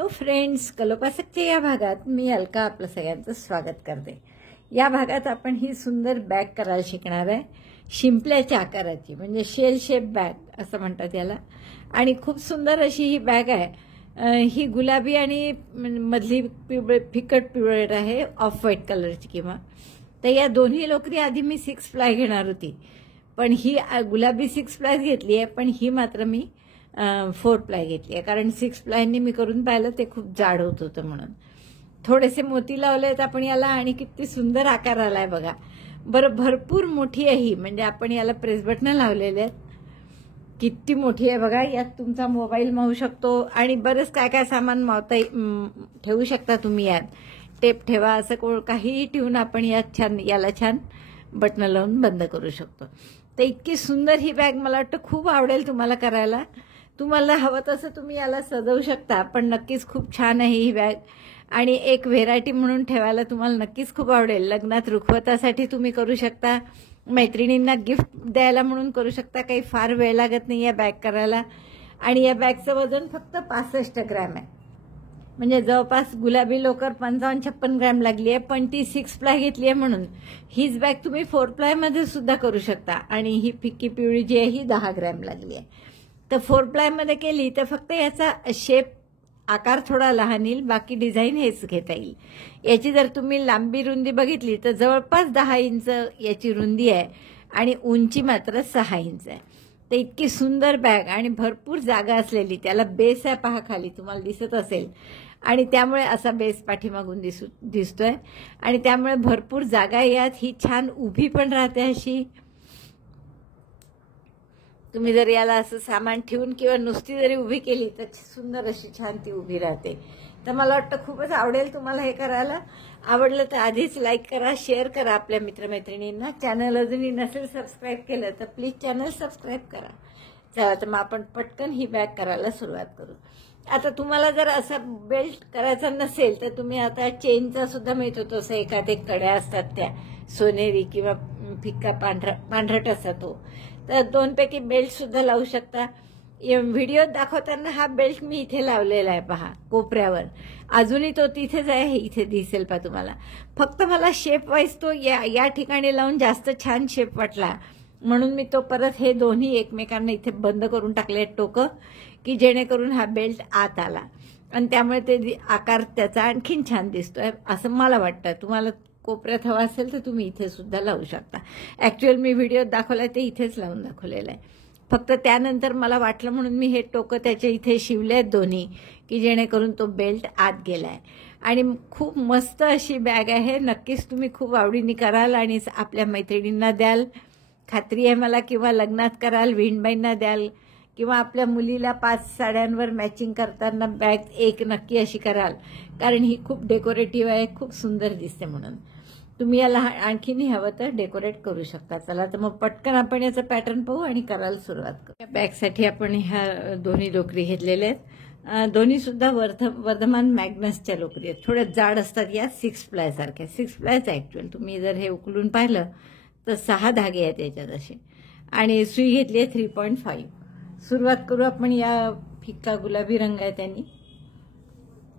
Hello friends, कलोपासकच्या या भागात मी अलका आपलं सगळ्यांचं स्वागत करते। या भागात आपण ही सुंदर बॅग करायला शिकणार आहे, शिंपल्याच्या आकाराची, म्हणजे शेल शेप बॅग असं म्हणतात याला। आणि खूप सुंदर अशी ही बॅग आहे। ही गुलाबी आणि मधली फिकट पिवळट आहे, ऑफ व्हाईट कलरची किंवा। तर या दोन्ही लोकरी आधी मी 6 प्लाय घेणार होती, पण ही गुलाबी 6 प्लाय घेतली आहे, पण ही मात्र मी 4 प्लाय घेतली आहे, कारण 6 प्लायनी मी करून पाहिलं ते खूप जाड होत होतं म्हणून। थोडेसे मोती लावलेत आपण याला आणि किती सुंदर आकार आलाय बघा। बरं, भरपूर मोठी आहे ही, म्हणजे आपण याला प्रेस बटन लावलेले आहेत। किती मोठी आहे बघा। यात तुमचा मोबाईल मावू शकतो आणि बरंच काय काय सामान ठेवू शकता तुम्ही। यात टेप ठेवा, असं काहीही ठेवून आपण याला छान बटन लावून बंद करू शकतो। तर इतकी सुंदर ही बॅग मला वाटतं खूप आवडेल तुम्हाला करायला। तुम्हाला हवं तसं तुम्ही याला सजवू शकता, पण नक्कीच खूप छान आहे ही बॅग आणि एक व्हेरायटी म्हणून ठेवायला तुम्हाला नक्कीच खूप आवडेल। लग्नात रुखवतासाठी तुम्ही करू शकता, मैत्रिणींना गिफ्ट द्यायला म्हणून करू शकता। काही फार वेळ लागत नाही या बॅग करायला। आणि या बॅगचं वजन फक्त 65 ग्रॅम आहे, म्हणजे जवळपास गुलाबी लोकर 55-56 ग्रॅम लागली आहे, पण ती 6 प्लाय घेतली आहे म्हणून हीच बॅग तुम्ही 4 प्लाय मध्ये सुद्धा करू शकता। आणि ही फिक्की पिवळी जी आहे ही 10 ग्रॅम लागली आहे। तर 4 प्लाय मध्ये केली तर फक्त याचा शेप आकार थोडा लहान येईल, बाकी डिझाईन हेच घेता येईल। याची जर तुम्ही लांबी रुंदी बघितली तर जवळपास 10 इंच याची रुंदी आहे आणि उंची मात्र 6 इंच आहे। तर इतकी सुंदर बॅग आणि भरपूर जागा असलेली, त्याला बेस आहे पहा खाली, तुम्हाला दिसत असेल, आणि त्यामुळे असा बेस पाठीमागून दिसतोय आणि त्यामुळे भरपूर जागा यात। ही छान उभी पण राहते अशी। तुम्ही जर याला असं सामान ठेवून किंवा नुसती जरी उभी केली तर सुंदर अशी छान ती उभी राहते। तर मला वाटतं खूपच आवडेल तुम्हाला हे करायला। आवडलं तर आधीच लाईक करा, शेअर करा आपल्या मित्रमैत्रिणींना। चॅनल अजूनही नसेल सबस्क्राईब केलं तर प्लीज चॅनल सबस्क्राईब करा। चला तर मग आपण पटकन ही बॅग करायला सुरुवात करू। आता तुम्हाला जर असा बेल्ट करायचा नसेल तर तुम्ही आता चेनचा सुद्धा मिळतो, तसं एखादे कड्या असतात त्या सोनेरी किंवा फिक्का पांढरट असा तो, तर 2 पैकी बेल्ट सुद्धा लावू शकता। व्हिडिओ दाखवताना हा बेल्ट मी इथे लावलेला आहे पहा कोपऱ्यावर, अजूनही तो तिथेच आहे, हे इथे दिसेल पहा तुम्हाला। फक्त मला शेप वाईज तो या ठिकाणी लावून जास्त छान शेप वाटला, म्हणून मी तो परत हे दोन्ही एकमेकांना इथे बंद करून टाकले टोकं, की जेणेकरून हा बेल्ट आत आला आणि त्यामुळे ते आकार त्याचा आणखीन छान दिसतोय असं मला वाटतं। तुम्हाला कोपऱ्यात हवा असेल तर तुम्ही इथे सुद्धा लावू शकता। ऍक्च्युअल मी व्हिडिओ दाखवलाय ते इथेच लावून दाखवलेलं आहे, फक्त त्यानंतर मला वाटलं म्हणून मी हे टोकं त्याच्या इथे शिवलेत दोन्ही, की जेणेकरून तो बेल्ट आत गेलाय। आणि खूप मस्त अशी बॅग आहे, नक्कीच तुम्ही खूप आवडीने कराल आणि आपल्या मैत्रिणींना द्याल, खात्री आहे मला, किंवा लग्नात कराल, विणबाईंना द्याल, किंवा आपल्या मुलीला 5 साड्यांवर मॅचिंग करताना बॅग एक नक्की अशी कराल, कारण ही खूप डेकोरेटिव्ह आहे, खूप सुंदर दिसते म्हणून। तुम्ही याला आणखीनही हवं तर डेकोरेट करू शकता। चला तर मग पटकन आपण याचं पॅटर्न पाहू आणि करायला सुरुवात करू। या बॅगसाठी आपण ह्या दोन्ही लोकरी घेतलेल्या आहेत, दोन्ही सुद्धा वर्धमान मॅग्नसच्या लोकरी आहेत। थोड्या जाड असतात या 6 प्लाय सारख्या, 6 प्लायच ऍक्च्युअल। तुम्ही जर हे उकलून पाहिलं तर 6 धागे आहेत याच्यात असे, आणि सुई घेतली आहे 3.5। सुरुवात करू आपण या फिक्का गुलाबी रंग आहे त्यांनी,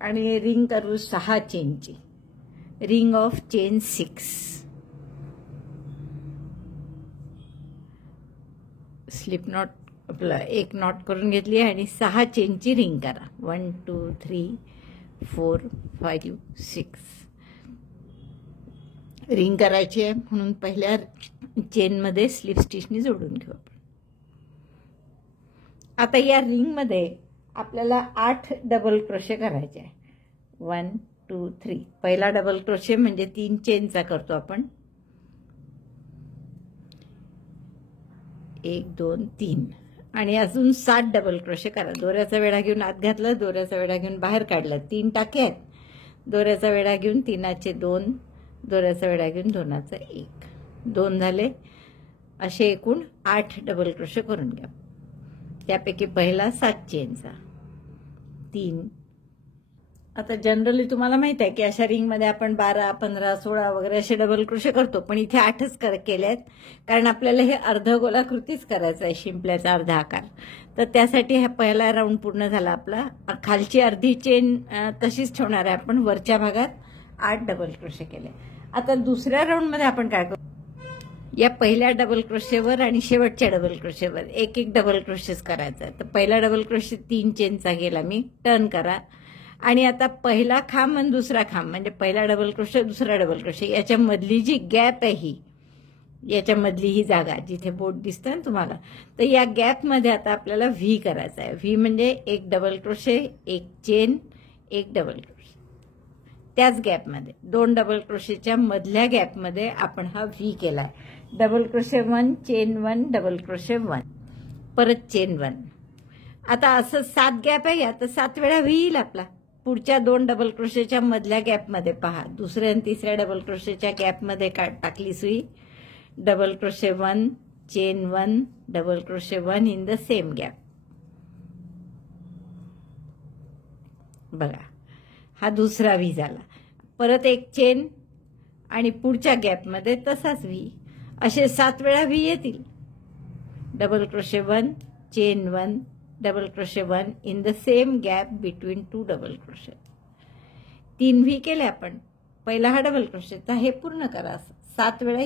आणि रिंग करू 6 चेनची, ring of chain 6। Slip knot आपला एक नॉट करून घेतली आणि 6 चेनची रिंग करा। 1 2 3 4 5 6 रिंग करायची आहे, म्हणून पहिल्या चेनमध्ये स्लिप स्टिचनी जोडून घेऊ आपण। आता या रिंग मध्ये आपल्याला 8 डबल क्रोशे करायचे आहे। 1 2 3 पहिला डबल क्रोशे म्हणजे 3 चेनचा करतो आपण, 1 2 3, आणि अजून 7 डबल क्रोशे करा। दोऱ्याचा वेढा घेऊन आत घातलं, दोऱ्याचा वेढा घेऊन बाहेर काढलं, 3 टाके आहेत, दोऱ्याचा वेढा घेऊन 3चे 2, दोऱ्याचा वेढा घेऊन 2चा 1, 2 झाले। असे एकूण 8 डबल क्रोशे करून घ्या। त्यापैकी पहिला 7 चेनचा, 3 आता जनरली तुम्हाला माहित आहे की अशा रिंगमध्ये आपण 12, 15, 16 वगैरे असे डबल क्रोशे करतो, पण इथे 8च केले आहेत, कारण आपल्याला हे अर्धगोलाकृतीच करायचं आहे, शिंपल्याचा अर्धा आकार. तर त्यासाठी हा पहिला राऊंड पूर्ण झाला आपला. खालची अर्धी चेन तशीच ठेवणार आहे आपण. वरच्या भागात 8 डबल क्रोशे केले. आता दुसऱ्या राऊंडमध्ये आपण काय करू, या पहिल्या डबल क्रोशेवर आणि शेवटच्या डबल क्रोशेवर एक एक डबल क्रोशेच करायचा आहे. तर पहिला डबल क्रोशे 3 चेनचा गेला मी, टर्न करा. आणि आता पहिला खांब आणि दुसरा खांब म्हणजे पहिला डबल क्रोशे दुसरा डबल क्रोशे, याच्यामधली जी गॅप आहे ही, याच्यामधली ही जागा जिथे बोट दिसतं ना तुम्हाला, तर या गॅपमध्ये आता आपल्याला व्ही करायचा आहे. व्ही म्हणजे एक डबल क्रोशे, एक चेन, एक डबल क्रोशे. त्याच गॅपमध्ये 2 डबल क्रोशेच्या मधल्या गॅपमध्ये आपण हा व्ही केला. Double crochet 1, chain 1, double crochet 1, परत चेन 1. आता असं 7 गॅप आहे, आता 7 वेळा व्ही येईल आपला. पुढच्या 2 डबल क्रोशेच्या मधल्या गॅपमध्ये पहा, दुसऱ्या आणि तिसऱ्या डबल क्रोशेच्या गॅपमध्ये टाकली सुई. Double crochet 1, chain 1, double crochet 1 in the same gap. बघा, हा दुसरा व्ही झाला. परत एक चेन आणि पुढच्या गॅपमध्ये तसाच व्ही. असे 7 वेळा व्ही येतील. Double crochet 1, chain 1, double crochet 1 in the same gap between 2 double crochet. 3 V केले आपण. पहिला हा डबल क्रोशे, तर हे पूर्ण करा 7 वेळा.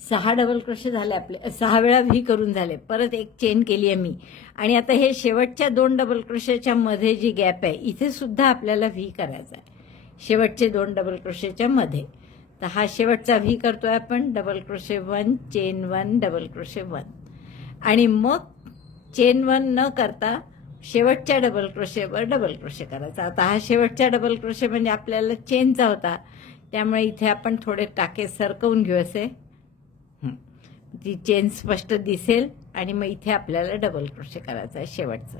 6 डबल क्रोशे झाले आपले, 6 वेळा व्ही करून झाले. परत एक चेन केली आहे मी. आणि आता हे शेवटच्या 2 डबल क्रोशेच्या मध्ये जी गॅप आहे, इथे सुद्धा आपल्याला व्ही करायचा आहे, शेवटचे 2 डबल क्रोशेच्या मध्ये. तर हा शेवटचा व्ही करतोय आपण. Double crochet 1, chain 1, double crochet 1. आणि मग चेन 1 न करता शेवटच्या डबल क्रोशेवर डबल क्रोशे करायचा. आता हा शेवटच्या डबल क्रोशे म्हणजे आपल्याला चेनचा होता, त्यामुळे इथे आपण थोडे टाके सरकवून घेऊ असे, ती चेन स्पष्ट दिसेल. आणि मग इथे आपल्याला डबल क्रोशे करायचा आहे शेवटचा.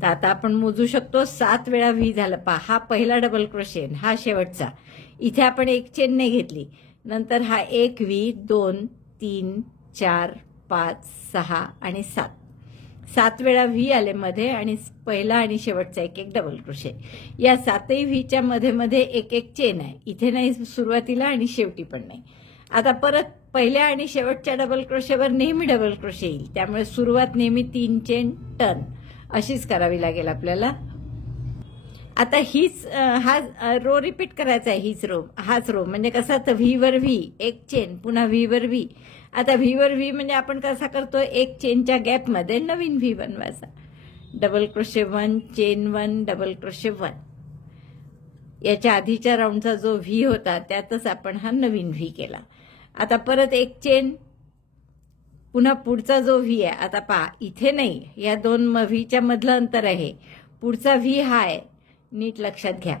तर आता आपण मोजू शकतो 7 वेळा व्ही झाला. पहा, हा पहिला डबल क्रोशे, हा शेवटचा. इथे आपण एक चेन नाही घेतली. नंतर हा एक व्ही, 2, 3, 4, 5, 6 आणि 7. 7 वेळा व्ही आले मध्ये आणि पहिला आणि शेवटचा एक एक डबल क्रोशे. या 7ही व्हीच्या मध्ये मध्ये एक एक चेन आहे. इथे नाही सुरुवातीला आणि शेवटी पण नाही. आता परत पहिल्या आणि शेवटच्या डबल क्रोशेवर नेहमी डबल क्रोशे येईल, त्यामुळे सुरुवात नेहमी 3 चेन, टर्न अशीच करावी लागेल आपल्याला. आता हीच हा रो रिपीट करायचा आहे. हाच रो म्हणजे कसा, तर व्ही वर व्ही, एक चेन, पुन्हा व्ही वर व्ही. आता व्ही वर व्ही म्हणजे आपण कसा करतो, एक चेनच्या गॅपमध्ये नवीन व्ही बनवायचा. Double crochet 1, chain 1, double crochet 1. याच्या आधीच्या राऊंडचा जो व्ही होता त्यातच आपण हा नवीन व्ही केला. आता परत एक चेन, पुन्हा पुढचा जो व्ही आहे. आता पहा, इथे नाही, या 2 व्हीच्या मधलं अंतर आहे. पुढचा व्ही हा आहे, नीट लक्षात घ्या.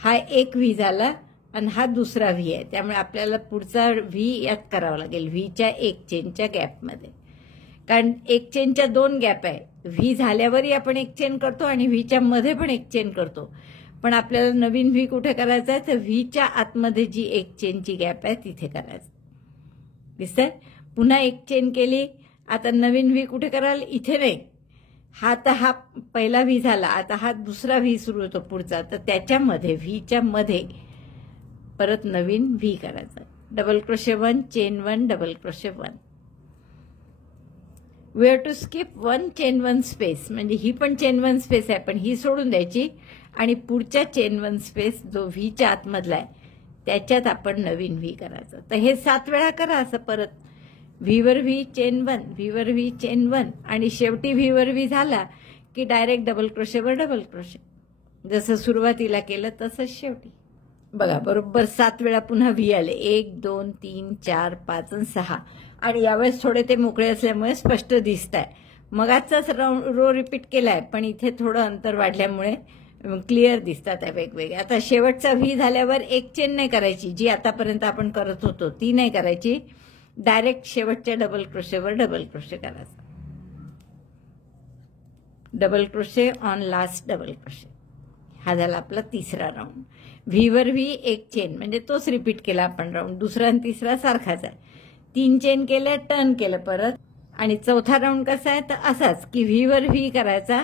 हा एक व्ही झाला आणि हा दुसरा व्ही आहे, त्यामुळे आपल्याला पुढचा व्ही यात करावा लागेल, व्हीच्या एक चेनच्या गॅपमध्ये. कारण एक चेनच्या 2 गॅप आहे. व्ही झाल्यावरही आपण एक चेन करतो आणि व्हीच्या मध्ये पण एक चेन करतो. पण आपल्याला नवीन व्ही कुठे करायचा आहे, तर व्हीच्या आतमध्ये जी एक चेनची गॅप आहे तिथे करायचं. दिसतंय? पुन्हा एक चेन केली. आता नवीन व्ही कुठे कराल, इथे नाही. हा तर हा पहिला व्ही झाला. आता हा दुसरा व्ही सुरू होतो पुढचा, तर त्याच्यामध्ये व्हीच्या मध्ये परत नवीन व्ही करायचा. Double crochet 1, chain 1, double crochet 1. We have to skip 1 chain 1 space, म्हणजे ही पण चेन 1 स्पेस आहे, पण ही सोडून द्यायची आणि पुढच्या चेन 1 स्पेस जो व्हीच्या आतमधला आहे त्याच्यात आपण नवीन व्ही करायचं. तर हे 7 वेळा करा असं परत. व्ही वर व्ही, चेन 1, व्ही वर व्ही, चेन 1 आणि शेवटी व्ही वर व्ही झाला की डायरेक्ट डबल क्रोशेवर डबल क्रोशे. जसं सुरुवातीला केलं तसंच शेवटी. बघा, बरोबर 7 वेळा पुन्हा व्ही आले. 1, 2, 3, 4, 5 आणि 6. आणि यावेळेस थोडे ते मोकळे असल्यामुळे स्पष्ट दिसत आहे. मगाचाच रो रिपीट केलाय, पण इथे थोडं अंतर वाढल्यामुळे क्लिअर दिसतात आहे वेगवेगळे. आता शेवटचा व्ही झाल्यावर एक चेन नाही करायची, जी आतापर्यंत आपण करत होतो ती नाही करायची. डायरेक्ट शेवटच्या डबल क्रोशेवर डबल क्रोशे करायचा. Double crochet on last double crochet. हा झाला आपला तिसरा राऊंड. व्ही वर व्ही, एक चेन, म्हणजे तोच रिपीट केला आपण राऊंड. दुसरा आणि तिसरा सारखाच आहे. 3 चेन केले, टर्न केलं परत. आणि चौथा राऊंड कसा आहे तर असाच की व्हीवर व्ही करायचा,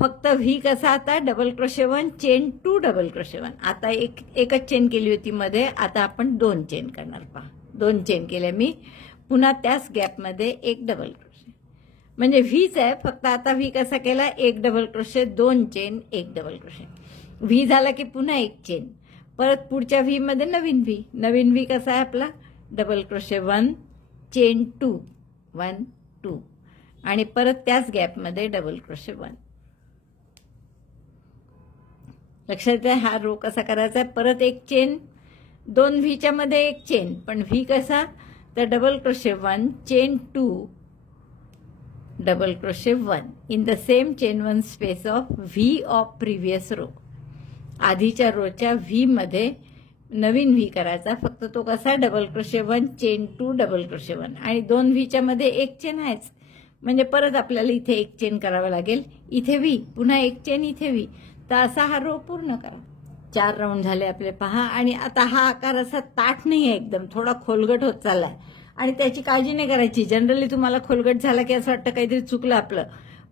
फक्त व्ही कसा आता double crochet 1 chain 2 double crochet 1. आता एकच चेन केली होती मध्ये, आता आपण 2 चेन करणार. पहा 2 चेन केल्या मी, पुन्हा त्याच गॅपमध्ये एक डबल क्रोशे, म्हणजे व्हीच आहे, फक्त आता व्ही कसा केला, एक डबल क्रोशे 2 चेन एक डबल क्रोशे. व्ही झाला की पुन्हा एक चेन, परत पुढच्या व्ही मध्ये नवीन व्ही कसा आहे आपला डबल क्रोशे 1 चेन 2 1 2 आणि परत त्याच गॅपमध्ये डबल क्रोशे 1. लक्षात घ्या हा रो कसा करायचा आहे. परत एक चेन, 2 व्हीच्या मध्ये एक चेन, पण व्ही कसा तर double crochet 1 chain 2 double crochet 1 in the same chain 1 space of V of previous row. आधीच्या रोच्या व्ही मध्ये नवीन व्ही करायचा, फक्त तो कसा double crochet 1 chain 2 double crochet 1 आणि 2 व्हीच्या मध्ये एक चेन आहेच, म्हणजे परत आपल्याला इथे एक चेन करावं लागेल, इथे व्ही पुन्हा एक चेन इथे व्ही. तर असा हा रो पूर्ण करा. 4 राऊंड झाले आपले पहा. आणि आता हा आकार असा ताठ नाही आहे, एकदम थोडा खोलगट होत चाललाय आणि त्याची काळजी नाही करायची. जनरली तुम्हाला खोलगट झाला की असं वाटतं काहीतरी चुकलं आपलं,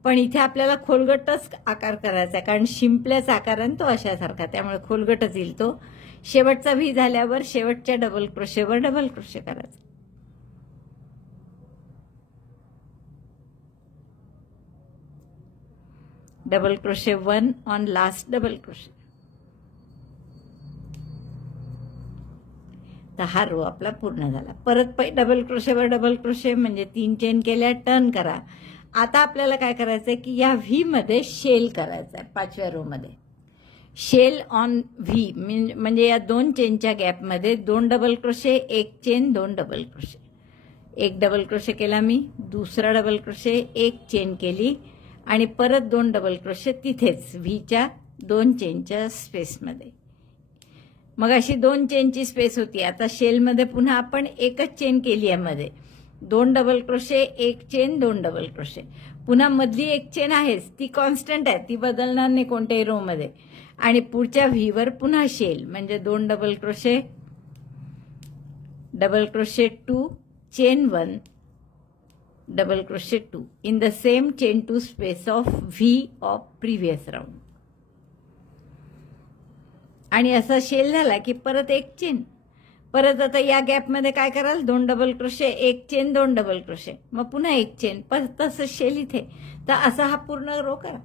पण इथे आपल्याला खोलगटच आकार करायचा आहे, कारण शिंपल्याचा आकार आहे तो अशासारखा, त्यामुळे खोलगटच येईल तो. शेवटचा व्ही झाल्यावर शेवटच्या डबल क्रोशेवर डबल क्रोशे करायचा. Double crochet 1 on last double crochet. तर हा रो आपला पूर्ण झाला. परत डबल क्रोशेवर डबल क्रोशे म्हणजे 3 चेन केल्या, टर्न करा. आता आपल्याला काय करायचंय की या व्ही मध्ये शेल करायचा आहे. 5व्या रो मध्ये शेल ऑन व्ही म्हणजे या 2 चेनच्या गॅपमध्ये 2 डबल क्रोशे, एक चेन, 2 डबल क्रोशे, एक डबल क्रोशे केला मी, दुसरा डबल क्रोशे, एक चेन केली आणि परत 2 डबल क्रोशे तिथेच व्हीच्या 2 चेनच्या स्पेसमध्ये. मग अशी 2 चेनची स्पेस होती. आता शेलमध्ये पुन्हा आपण एकच चेन केली आहे, मध्ये 2 डबल क्रोशे, एक चेन, 2 डबल क्रोशे, पुन्हा मधली एक चेन आहेच, ती कॉन्स्टंट आहे, ती बदलणार नाही कोणत्याही रो मध्ये. आणि पुढच्या व्हीवर पुन्हा शेल म्हणजे 2 double crochet, double crochet 2 chain 1 double crochet 2 in the same chain 2 space of V of previous round. आणि असा शेल झाला की परत एक चेन. परत आता या गॅपमध्ये काय कराल, 2 डबल क्रोशे, एक चेन, 2 डबल क्रोशे, मग पुन्हा एक चेन, परत तसं शेल इथे. तर असा हा पूर्ण रो करा.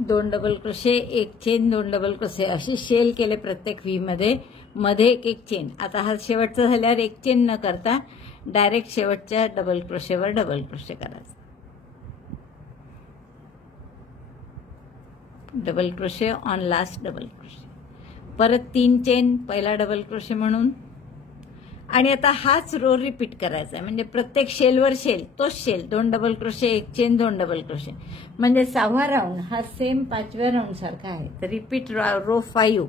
2 डबल क्रोशे, एक चेन, 2 डबल क्रोशे अशी शेल केले प्रत्येक व्ही मध्ये एक एक चेन. आता हा शेवटचा झाल्यावर एक चेन न करता डायरेक्ट शेवटच्या डबल क्रोशेवर डबल क्रोशे करायचं. Double crochet on last double crochet, परत 3 चेन, पहिला डबल क्रोशे म्हणून. आणि आता हाच रो रिपीट करायचा आहे, म्हणजे प्रत्येक शेलवर शेल, तोच शेल, 2 डबल क्रोशे, एक चेन, 2 डबल क्रोशे, म्हणजे 6वा राऊंड हा सेम 5व्या राऊंड सारखा आहे. तर repeat row 5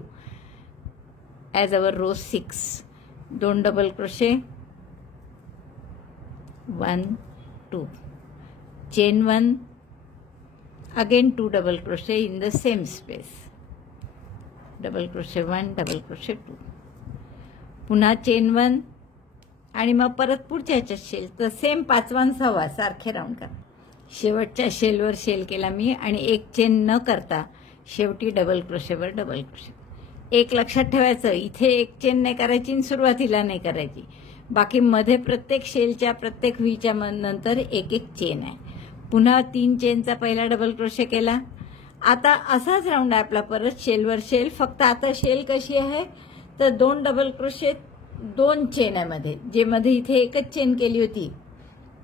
as our row 6. 2 double crochet, 1 2 chain 1, again 2 double crochet in the same space, double crochet 1 double crochet 2, पुन्हा चेन 1 आणि मग परत पुढच्या ह्याच्यात शेल. तर सेम 5वा आणि 6वा सारखे राऊंड करा. शेवटच्या शेलवर शेल केला मी आणि एक चेन न करता शेवटी डबल क्रोशेवर डबल क्रोशे. एक लक्षात ठेवायचं, इथे एक चेन नाही करायची आणि सुरुवातीला नाही करायची, बाकी मध्ये प्रत्येक शेलच्या प्रत्येक व्हीच्या नंतर एक एक चेन आहे. पुन्हा 3 चेनचा पहिला डबल क्रोशे केला. आता असाच राऊंड आहे आपला, परत शेलवर शेल, फक्त आता शेल कशी आहे तर 2 डबल क्रोशे, 2 चेन आहे मध्ये, जे मध्ये इथे एकच चेन केली होती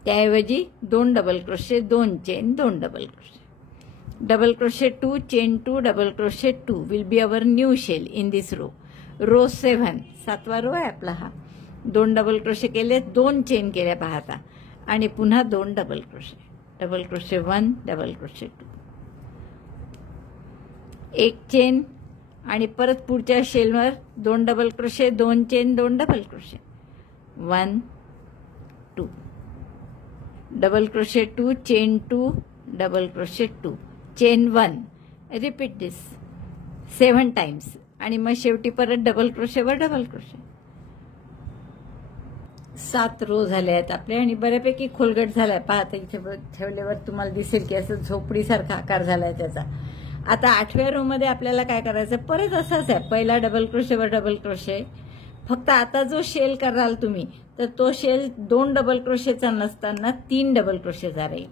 त्याऐवजी 2 double crochet, 2 chain, 2 double crochet, double crochet 2 chain 2 double crochet 2 will be our new shell in this row. Row 7, 7वा रो आहे आपला हा. 2 डबल क्रोशे केले, 2 चेन केल्या पाहता आणि पुन्हा 2 double crochet, double crochet 1 double crochet 2, एक चेन आणि परत पुढच्या शेलवर 2 double crochet, 2 chain, 2 double crochet, 1 2 double crochet 2 chain 2 double crochet 2 chain 1. Repeat this 7 times आणि मग शेवटी परत डबल क्रोशेवर डबल क्रोशे. 7 रो झाले आहेत आपले आणि बऱ्यापैकी खोलगट झालाय. पाहता इथे ठेवल्यावर तुम्हाला दिसेल की असं झोपडीसारखा आकार झालाय त्याचा. आता 8व्या रो मध्ये आपल्याला काय करायचं, परत असंच आहे. पहिला डबल क्रोशेवर डबल क्रोशे. फक्त आता जो शेल कराल तुम्ही तर तो शेल 2 डबल क्रोशेचा नसताना 3 डबल क्रोशेचा राहील.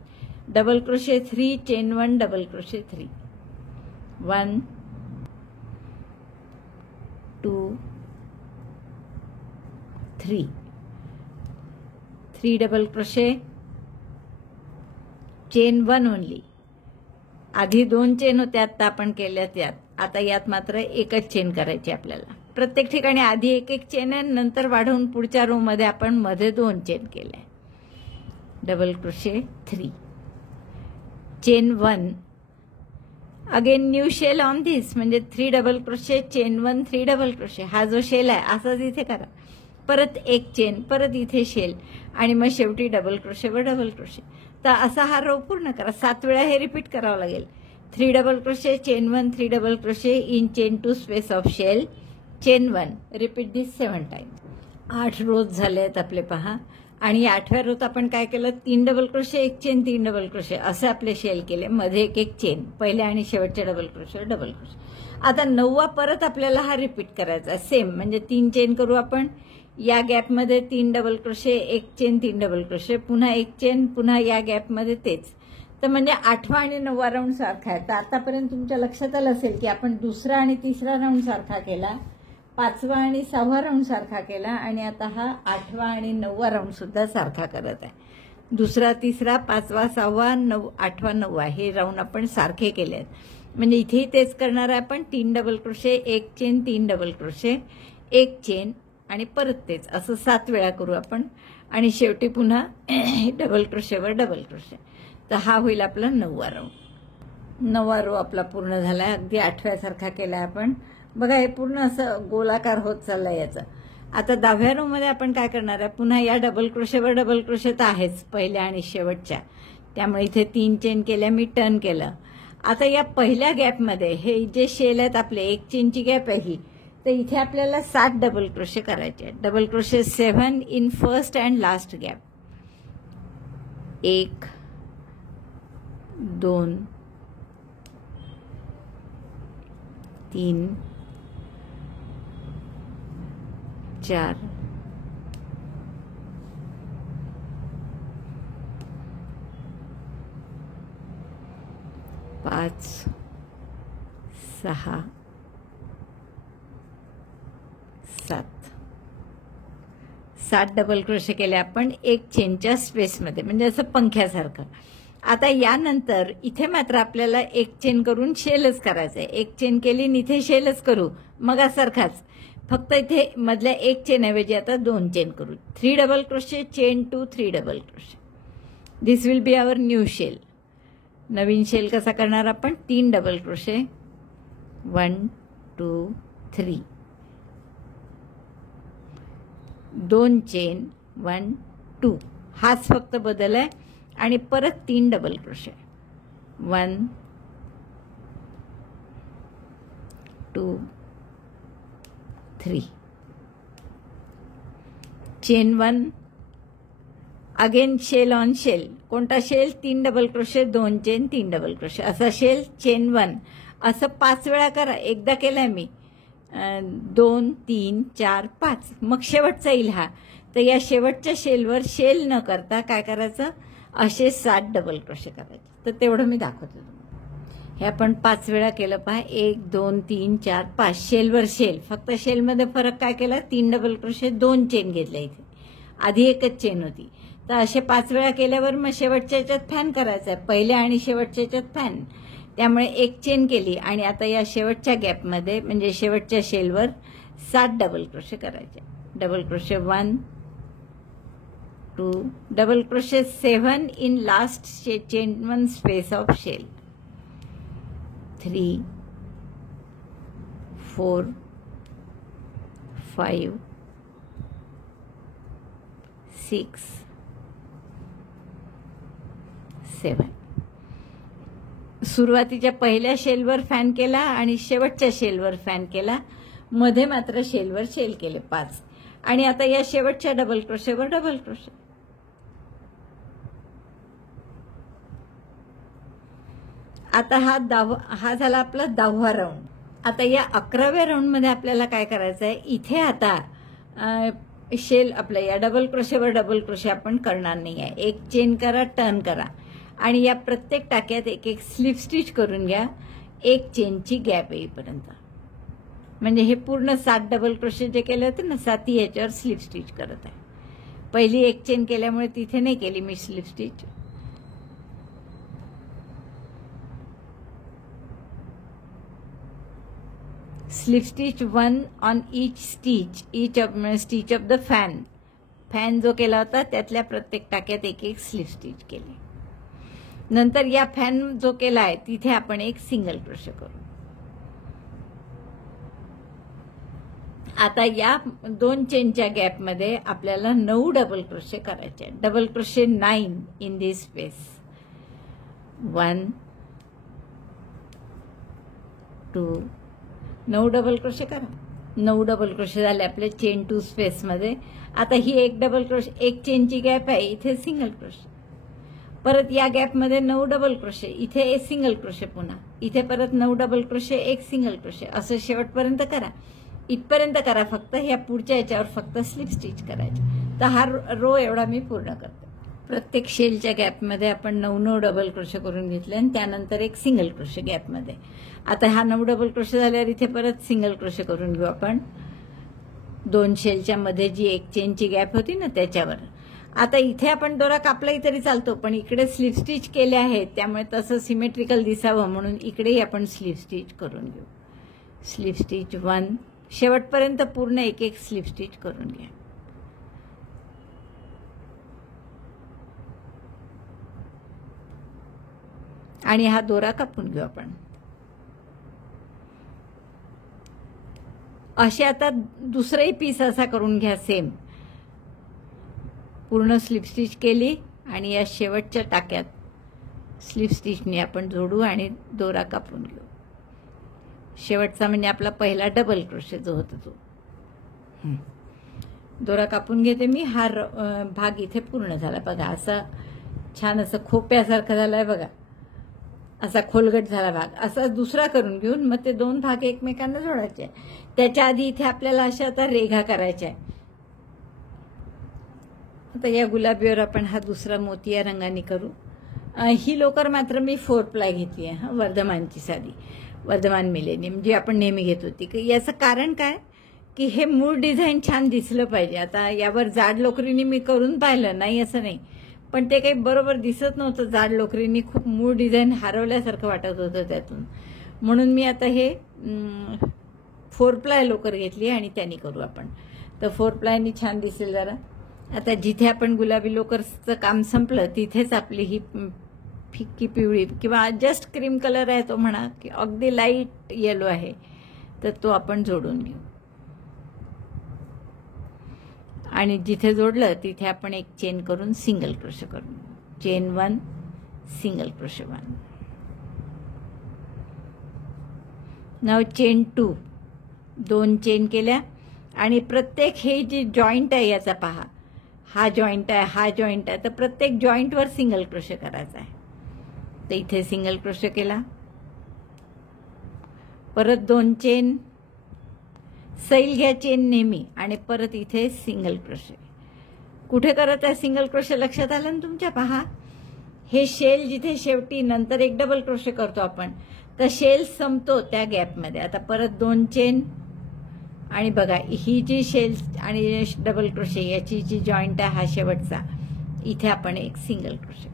Double crochet 3 chain 1 double crochet 3 1 2 3 3 double crochet chain 1 only. आधी 2 चेन होत्या, आता आपण केल्या त्यात. आता यात मात्र एकच चेन करायची आपल्याला. प्रत्येक ठिकाणी आधी एक एक चेन आहे, नंतर वाढवून पुढच्या रो मध्ये आपण मध्ये 2 चेन केल्या. Double crochet 3 chain 1 again new shell on this, म्हणजे 3 double crochet chain 1 3 double crochet. हा जो शेल आहे असाच इथे करा. परत एक चेन, परत इथे शेल आणि मग शेवटी डबल क्रोशेवर डबल क्रोशे. तर असा हा रो पूर्ण करा. 7 वेळा हे रिपीट करावं लागेल. 3 double crochet chain 1 3 double crochet in chain 2 space of shell chain 1. Repeat this 7 times. 8 rows झाले आहेत आपले पहा. आणि 8व्या रोत आपण काय केलं, 3 double crochet 1 chain 3 double crochet असे आपले शेल केले. मध्ये एक एक चेन, पहिल्या आणि शेवटच्या डबल क्रोशे डबल क्रोशे. आता 9वा परत आपल्याला हा रिपीट करायचा सेम, म्हणजे 3 चेन करू आपण. या गॅपमध्ये 3 double crochet 1 chain 3 double crochet, पुन्हा 1 चेन, पुन्हा या गॅपमध्ये तेच. तर म्हणजे 8वा आणि 9वा राऊंड सारखा आहे. तर आतापर्यंत तुमच्या लक्षात आलं असेल की आपण दुसरा आणि तिसरा राऊंड सारखा केला, 5वा आणि 6वा राऊंड सारखा केला आणि आता हा 8वा आणि 9वा राऊंड सुद्धा सारखा करत आहे. दुसरा, तिसरा, 5वा, 6वा, 8वा, 9वा हे राऊंड आपण सारखे केले आहेत. म्हणजे इथेही तेच करणार आहे आपण. 3 double crochet 1 chain 3 double crochet 1 chain आणि परत तेच असं 7 वेळा करू आपण. आणि शेवटी पुन्हा डबल क्रोशेवर डबल क्रोशे. तर हा होईल आपला 9वा राऊंड. 9वा रो आपला पूर्ण झाला आहे. अगदी 8व्यासारखा केला आपण. बघा हे पूर्ण असं गोलाकार होत चाललंय याचा. आता 10व्या रो मध्ये आपण काय करणार आहे, पुन्हा या डबल क्रोशेवर डबल क्रोशे तर आहेच पहिल्या आणि शेवटच्या, त्यामुळे इथे 3 चेन केल्या, मी टर्न केलं. आता या पहिल्या गॅपमध्ये हे जे शेल आहेत आपले 1 चेनची गॅप आहे ही, तर इथे आपल्याला 7 डबल क्रोशे करायचे आहेत. Double crochet 7 in first and last gap. 1 2 3 4 5 6 7 double crochet केले आपण 1 चेनच्या स्पेसमध्ये, म्हणजे असं पंख्यासारखं. आता यानंतर इथे मात्र आपल्याला 1 चेन करून शेलच करायचं आहे. 1 चेन केली आणि इथे शेलच करू मगासारखाच, फक्त इथे मधल्या 1 चेन ऐवजी आता 2 चेन करू. 3 double crochet chain 2 3 double crochet. This will be our new shell. नवीन शेल कसा करणार आपण, 3 डबल क्रोशे 1 2 3 2 चेन 1 2, हाच फक्त बदल आहे. आणि परत 3 double crochet 1 2 3 chain 1. Again shell on shell. कोणता shell, 3 double crochet 2 chain 3 double crochet असा शेल चेन 1. असं 5 वेळा करा. एकदा केलाय मी, 2 3 4 5, मग शेवटचा येईल हा. तर या शेवटच्या शेलवर शेल न करता काय करायचं, असे 7 डबल क्रोशे करायचे. तर तेवढं मी दाखवतो तुम्हाला. हे आपण 5 वेळा केलं पहा. 1 2 3 4 5 शेलवर शेल. फक्त शेलमध्ये फरक काय केला, 3 डबल क्रोशे 2 चेन घेतल्या. इथे आधी एकच चेन होती. तर असे 5 वेळा केल्यावर मग शेवटच्या याच्यात फॅन करायचा आहे. पहिल्या आणि शेवटच्या याच्यात फॅन. त्यामुळे 1 चेन केली आणि आता या शेवटच्या गॅपमध्ये म्हणजे शेवटच्या शेलवर 7 डबल क्रोशे करायचे. Double crochet 1 2 double crochet 7 in last chain 1 space of shell. 3 4 5 6 7. सुरुवातीच्या पहिल्या शेलवर फॅन केला आणि शेवटच्या शेलवर फॅन केला. मध्ये मात्र शेलवर शेल केले 5. आणि आता या शेवटच्या डबल क्रोशेवर डबल क्रोशे. आता हा झाला आपला 10वा राऊंड. आता या 11व्या राऊंड मध्ये आपल्याला काय करायचं आहे, इथे आता शेल आपल्या या डबल क्रोशेवर डबल क्रोशे आपण करणार नाही आहे. एक चेन करा, टर्न करा आणि या प्रत्येक टाक्यात एक एक स्लिप स्टिच करून घ्या, एक चेनची गॅप येईपर्यंत. म्हणजे हे पूर्ण 7 डबल क्रोशे जे केले होते ना, 7 याच्यावर स्लिप स्टिच करत आहे. पहिली एक चेन केल्यामुळे तिथे नाही केली मी slip stitch. Slip stitch 1 on each stitch off the fan जो केला होता त्यातल्या प्रत्येक टाक्यात एक एक स्लिप स्टिच केली. नंतर या फॅन जो केला आहे तिथे आपण एक सिंगल क्रोशे करू. आता या 2 चेनच्या गॅपमध्ये आपल्याला 9 डबल क्रोशे करायचे. Double crochet 9 in this space. 1 2 9 double crochet करा. 9 डबल क्रोशे झाले आपले चेन 2 स्पेस मध्ये. आता ही एक डबल क्रोशे, एक चेनची गॅप आहे, इथे सिंगल क्रोशे. परत या गॅपमध्ये 9 डबल क्रोशे, इथे सिंगल क्रोशे, पुन्हा इथे परत 9 डबल क्रोशे, एक सिंगल क्रोशे, असं शेवटपर्यंत करा. इथपर्यंत करा फक्त. ह्या पुढच्या याच्यावर फक्त स्लिप स्टिच करायचे. तर हा रो एवढा मी पूर्ण करते. प्रत्येक शेलच्या गॅपमध्ये आपण 9 डबल क्रोशे करून घेतले आणि त्यानंतर एक सिंगल क्रोशे गॅपमध्ये. आता हा 9 डबल क्रोशे झाल्यावर इथे परत सिंगल क्रोशे करून घेऊ आपण. 2 शेलच्या मध्ये जी एक चेनची गॅप होती ना त्याच्यावर. आता इथे आपण दोरा कापलाही तरी चालतो, पण इकडे स्लिप स्टिच केले आहेत त्यामुळे तसं सिमेट्रिकल दिसावं म्हणून इकडेही आपण स्लिप स्टिच करून घेऊ. स्लिप स्टिच 1, शेवटपर्यंत पूर्ण एक एक स्लिप स्टिच करून घ्या. आणि हा दोरा कापून घेऊ आपण. असे आता दुसराही पीस असा करून घ्या सेम. पूर्ण स्लिप स्टिच केली आणि या शेवटच्या टाक्यात स्लिप स्टिचने आपण जोडू आणि दोरा कापून घेऊ. शेवटचा म्हणजे आपला पहिला डबल क्रोशे जो होता तो. दोरा कापून घेते मी. हा भाग इथे पूर्ण झाला बघा. असा छान असं खोप्यासारखं झालाय बघा. असा खोलगट झाला भाग. असा दुसरा करून घेऊन मग ते 2 भाग एकमेकांना जोडायचे. त्याच्या आधी इथे आपल्याला अशा आता रेघा करायच्या आहे. आता या गुलाबीवर आपण हा दुसरा मोती या रंगाने करू. ही लोकर मात्र मी 4 प्लाय घेतली आहे, वर्धमानची साधी, वर्धमान मिलेनियम जी आपण नेहमी घेत होती. याचं कारण काय की हे मूळ डिझाईन छान दिसलं पाहिजे. आता यावर जाड लोकरीने मी करून पाहिलं, नाही असं नाही, पण ते काही बरोबर दिसत नव्हतं. जाड लोकरीने खूप मूळ डिझाईन हरवल्यासारखं वाटत होतं त्यातून. म्हणून मी आता हे 4 प्लाय लोकर घेतली आणि त्यांनी करू आपण. तर 4 प्लायनी छान दिसेल जरा. आता जिथे आपण गुलाबी लोकरचं काम संपलं तिथेच आपली ही फिक्की पिवळी किंवा जस्ट क्रीम कलर आहे तो म्हणा की अगदी लाईट येलो आहे, तर तो आपण जोडून घेऊ. आणि जिथे जोडलं तिथे आपण एक चेन करून सिंगल क्रोशे करू. Chain 1, single crochet 1. नाव चेन 2, 2 चेन केल्या आणि प्रत्येक हे जे जॉईंट आहे याचा पहा, हा जॉईंट आहे, हा जॉईंट आहे, तर प्रत्येक जॉईंटवर सिंगल क्रोशे करायचा आहे. तर इथे सिंगल क्रोशे केला, परत 2 चेन, सैल घ्या चेन नेहमी आणि परत इथे सिंगल क्रोशे. कुठे करत आहे सिंगल क्रोशे लक्षात आलं ना तुमच्या? पहा, हे शेल जिथे शेवटी नंतर एक डबल क्रोशे करतो आपण, तर शेल संपतो त्या गॅपमध्ये. आता परत 2 चेन आणि बघा ही जी शेल आणि डबल क्रोशे याची जी जॉईंट आहे हा शेवटचा, इथे आपण एक single crochet.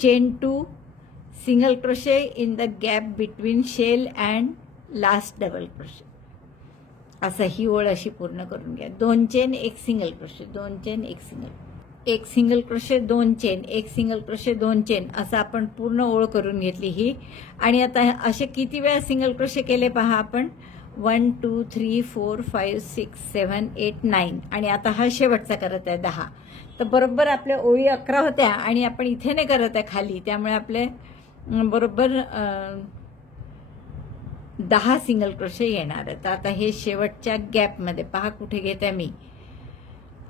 Chain 2, single crochet in the gap between shell and last double crochet. असं ही ओळ अशी पूर्ण करून घ्या. 2 चेन, एक सिंगल क्रोशे, 2 चेन, एक सिंगल क्रोशे, 2 चेन, एक सिंगल क्रोशे, 2 चेन, असं आपण पूर्ण ओळ करून घेतली ही. आणि आता असे किती वेळा सिंगल क्रोशे केले पहा आपण. 1 2 3 4 5 6 7 8 9 आणि आता हा शेवटचा करत आहे 10. तर बरोबर आपल्या ओळी 11 होत्या आणि आपण इथे नाही करत आहे खाली, त्यामुळे आपले बरोबर 10 सिंगल क्रोशे येणार आहेत. आता हे शेवटच्या गॅपमध्ये पहा कुठे घेते मी.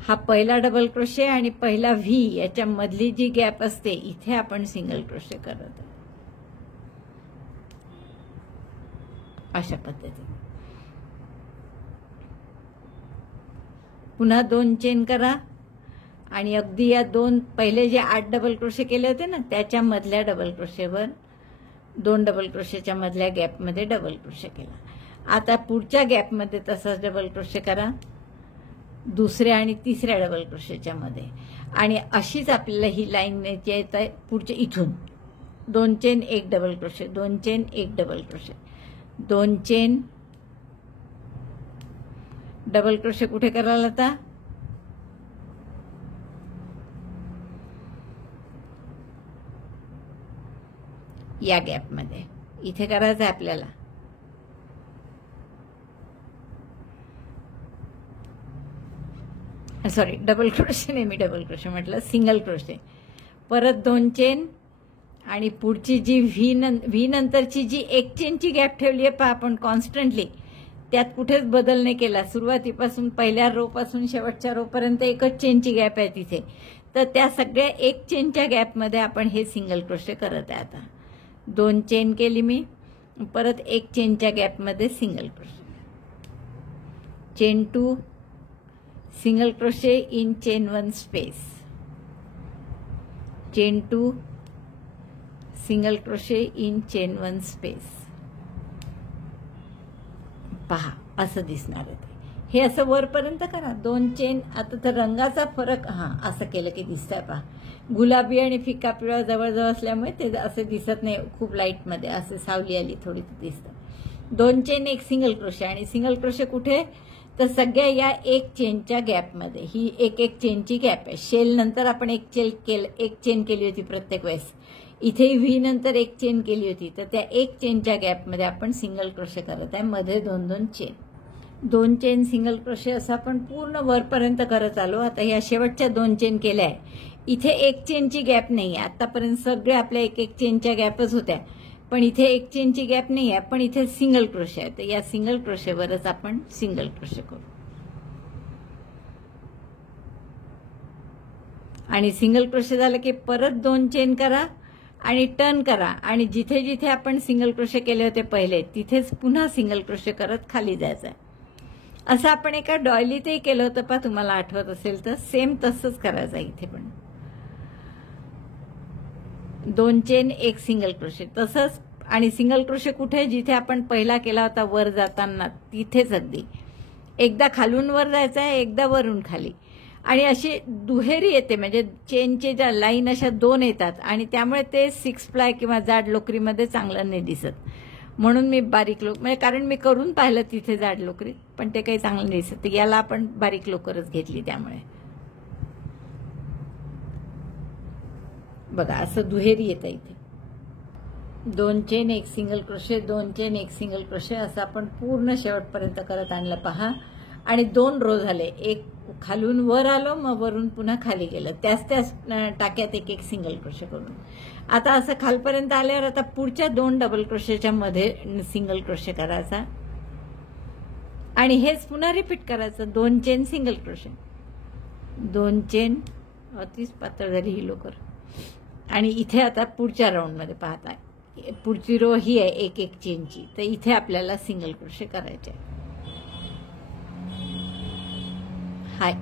हा पहिला डबल क्रोशे आणि पहिला व्ही याच्या मधली जी गॅप असते इथे आपण सिंगल क्रोशे करत आहोत. अशा पद्धतीने पुन्हा 2 चेन करा आणि अगदी या 2 पहिले जे 8 डबल क्रोशे केले होते ना त्याच्या मधल्या डबल क्रोशेवर 2 डबल क्रोशेच्या मधल्या गॅपमध्ये डबल क्रोशे केला. आता पुढच्या गॅपमध्ये तसाच डबल क्रोशे करा दुसऱ्या आणि तिसऱ्या डबल क्रोशेच्या मध्ये आणि अशीच आपल्याला ही लाईन न्यायची आहे. पुढच्या इथून 2 chain 1 double crochet 2 chain 1 double crochet 2 chain double crochet कुठे कराल आता या गॅपमध्ये इथे करायचं आहे आपल्याला. सॉरी डबल क्रोशे नाही मी डबल क्रोशे म्हटलं सिंगल क्रोशे. परत 2 चेन आणि पुढची जी व्ही नंतरची जी 1 चेनची गॅप ठेवली आहे पहा आपण कॉन्स्टंटली त्यात कुठेच बदल नाही केला. सुरुवातीपासून पहिल्या रो पासून शेवटच्या रो पर्यंत एकच चेनची गॅप आहे तिथे. तर त्या सगळ्या 1 चेनच्या गॅपमध्ये आपण हे सिंगल क्रोशे करत आहे. आता 2 चेन केली मी परत 1 चेनच्या गॅपमध्ये single crochet chain 2 single crochet in chain 1 space chain 2 single crochet in chain 1 space. पहा असं दिसणार आहे. हे असं वरपर्यंत करा 2 चेन. आता तर रंगाचा फरक असं केलं की दिसतंय पहा. गुलाबी आणि फिका पिवळा जवळजवळ असल्यामुळे ते असे दिसत नाही. खूप लाईटमध्ये असे सावली आली थोडी दिसतं. 2 चेन 1 सिंगल क्रोशे आणि सिंगल क्रोशे कुठे तर सगळ्या या 1 चेनच्या गॅपमध्ये. ही 1 चेनची गॅप आहे. शेल नंतर आपण 1 चेन केली होती प्रत्येक वेळेस. इथे व्ही नंतर 1 चेन केली होती तर त्या 1 चेनच्या गॅपमध्ये आपण सिंगल क्रोशे करत आहे. मध्ये 2 चेन 2 चेन सिंगल क्रोशे असं आपण पूर्ण वरपर्यंत करत आलो. आता या शेवटच्या 2 चेन केल्या आहे. इथे 1 चेनची गॅप नाही आहे. आतापर्यंत सगळे आपल्या 1 चेनच्या गॅपच होत्या पण इथे 1 चेनची गॅप नाही आहे. पण इथे सिंगल क्रोशे आहे तर या सिंगल क्रोशेवरच आपण सिंगल क्रोशे करू आणि सिंगल क्रोशे झालं की परत 2 चेन करा आणि टर्न करा आणि जिथे जिथे आपण सिंगल क्रोशे केले होते पहिले तिथेच पुन्हा सिंगल क्रोशे करत खाली जायचं आहे. असं आपण एका डॉयलीतही केलं होतं पहा तुम्हाला आठवत असेल तर सेम तसंच करायचं आहे इथे पण. 2 चेन 1 सिंगल क्रोशे तसंच आणि सिंगल क्रोशे कुठे जिथे आपण पहिला केला होता वर जाताना तिथेच अगदी. एकदा खालून वर जायचं आहे एकदा वरून खाली आणि अशी दुहेरी येते म्हणजे चेनचे ज्या लाईन अशा 2 येतात आणि त्यामुळे ते 6 प्लाय किंवा जाड लोकरीमध्ये चांगलं नाही दिसत. म्हणून मी बारीक म्हणजे कारण मी करून पाहिलं तिथे जाड लोकरीत पण ते काही चांगलं नाही दिसत. याला आपण बारीक लोकरच घेतली त्यामुळे बघा असं दुहेरी येतं इथे. 2 chain 1 single crochet 2 chain 1 single crochet असं आपण पूर्ण शेवटपर्यंत करत आणलं पहा आणि 2 रो झाले. एक खालून वर आलो मग वरून पुन्हा खाली गेलं त्याच टाक्यात 1 सिंगल क्रोशे करून. आता असं खालपर्यंत आल्यावर आता पुढच्या 2 डबल क्रोशेच्या मध्ये सिंगल क्रोशे करायचा आणि हेच पुन्हा रिपीट करायचं. 2 चेन सिंगल क्रोशे 2 चेन अतिच पातळ झाली ही लोकर आणि इथे आता पुढच्या राऊंडमध्ये पाहता पुढची रो ही आहे 1 चेनची तर इथे आपल्याला सिंगल क्रोशे करायचे.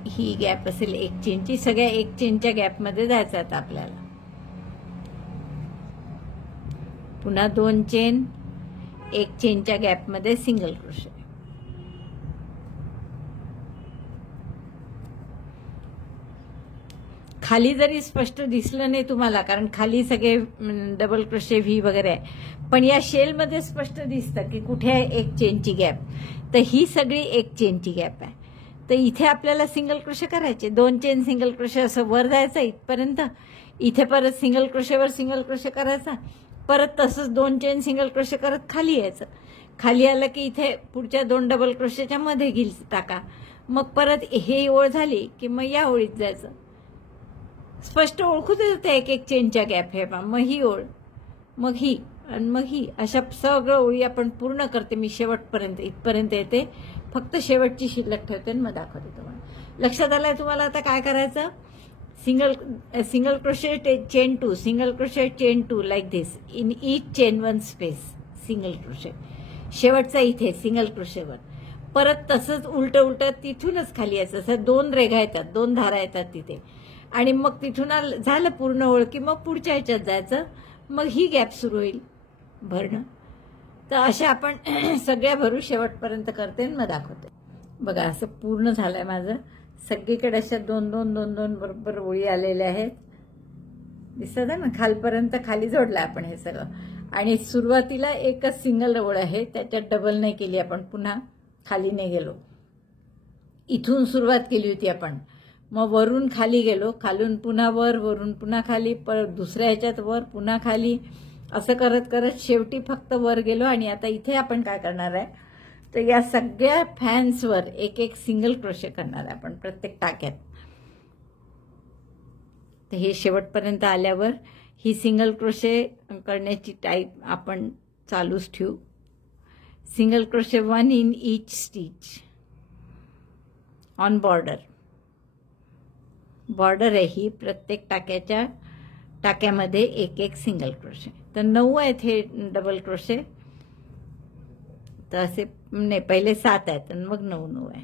ही गॅप असेल 1 चेनची. सगळ्या 1 चेनच्या गॅपमध्ये जायचं आता आपल्याला. पुन्हा 2 चेन 1 चेनच्या गॅपमध्ये सिंगल क्रोशे. खाली जरी स्पष्ट दिसलं नाही तुम्हाला कारण खाली सगळे डबल क्रोशे व्ही वगैरे आहे पण या शेलमध्ये स्पष्ट दिसतं की कुठे आहे 1 चेनची गॅप. तर ही सगळी 1 चेनची गॅप आहे. तर इथे आपल्याला सिंगल क्रोशे करायचे. 2 चेन सिंगल क्रोशे असं वर जायचं इथपर्यंत. इथे परत सिंगल क्रोशेवर सिंगल क्रोशे करायचा परत तसंच 2 चेन सिंगल क्रोशे करत खाली यायचं. खाली आलं की इथे पुढच्या 2 डबल क्रोशेच्या मध्ये गिल टाका. मग परत हे ओळ झाली की मग या ओळीत जायचं. स्पष्ट ओळखूच येते 1 चेनच्या गॅप हे पहा. मग ही ओळ मग ही आणि मग ही अशा सगळं ओळी आपण पूर्ण करते मी शेवटपर्यंत, इथपर्यंत येते. फक्त शेवटची शिल्लक ठेवते आणि मग दाखवते तुम्हाला. लक्षात आलंय तुम्हाला आता काय करायचं? Single crochet chain 2, single crochet chain 2 like this. In each chain 1 space single crochet. शेवटचा इथे सिंगल क्रोशेवर. परत तसंच उलट तिथूनच खाली यायचं. असं 2 रेघा येतात, 2 धारा येतात तिथे. आणि मग तिथून झालं पूर्ण ओळ की मग पुढच्या ह्याच्यात जायचं. मग ही गॅप सुरू होईल भरणं. तर अशा आपण सगळ्या भरू शेवटपर्यंत करते आणि मग दाखवते. बघा असं पूर्ण झालंय माझं. सगळीकडे अशा 2-2 बरोबर ओळी आलेल्या आहेत. दिसत आहे ना? खालपर्यंत खाली जोडलं आपण हे सगळं. आणि सुरुवातीला एकच सिंगल ओळ आहे, त्याच्यात डबल नाही केली आपण. पुन्हा खाली नाही गेलो. इथून सुरुवात केली होती आपण. मग वरून खाली गेलो, खालून पुन्हा वर, वरून पुन्हा खाली, परत दुसऱ्या ह्याच्यात वर, पुन्हा खाली, असं करत करत शेवटी फक्त वर गेलो. आणि आता इथे आपण काय करणार आहे, तर या सगळ्या फॅन्सवर एक एक सिंगल क्रोशे करणार आहे आपण प्रत्येक टाक्यात. तर हे शेवटपर्यंत आल्यावर ही सिंगल क्रोशे करण्याची टाईप आपण चालूच ठेवू. Single crochet 1 in each stitch on border. Border आहे ही. प्रत्येक टाक्यामध्ये एक एक सिंगल क्रोशे. तर 9 आहेत हे डबल क्रोशे. तर असे नाही, पहिले 7 आहेत आणि मग 9 आहे.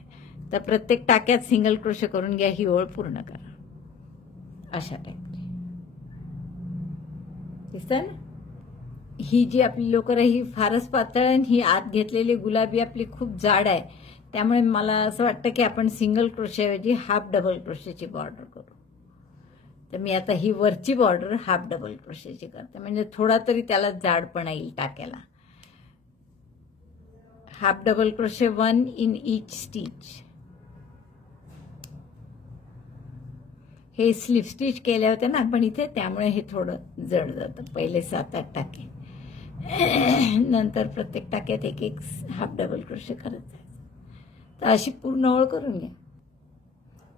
तर प्रत्येक टाक्यात सिंगल क्रोशे करून घ्या. ही ओळ पूर्ण करा अशा टाईपची. दिसतं ना? ही जी आपली लोकर आहे ही फारच पातळ आहे. ही आत घेतलेली गुलाबी आपली खूप जाड आहे. त्यामुळे मला असं वाटतं की आपण सिंगल क्रोशेऐवजी हाफ डबल क्रोशेची बॉर्डर करू. तर मी आता ही वरची बॉर्डर हाफ डबल क्रोशेची करते, म्हणजे थोडा तरी त्याला जाडपणा येईल टाक्याला. Half double crochet 1 in each stitch. हे स्लिप स्टिच केले होते ना आपण इथे, त्यामुळे हे थोडं जड जातं. पहिले 7-8 टाके, नंतर प्रत्येक टाक्यात एक एक हाफ डबल क्रोशे करत जायचं. तर अशी पूर्ण ओळ करून घ्या.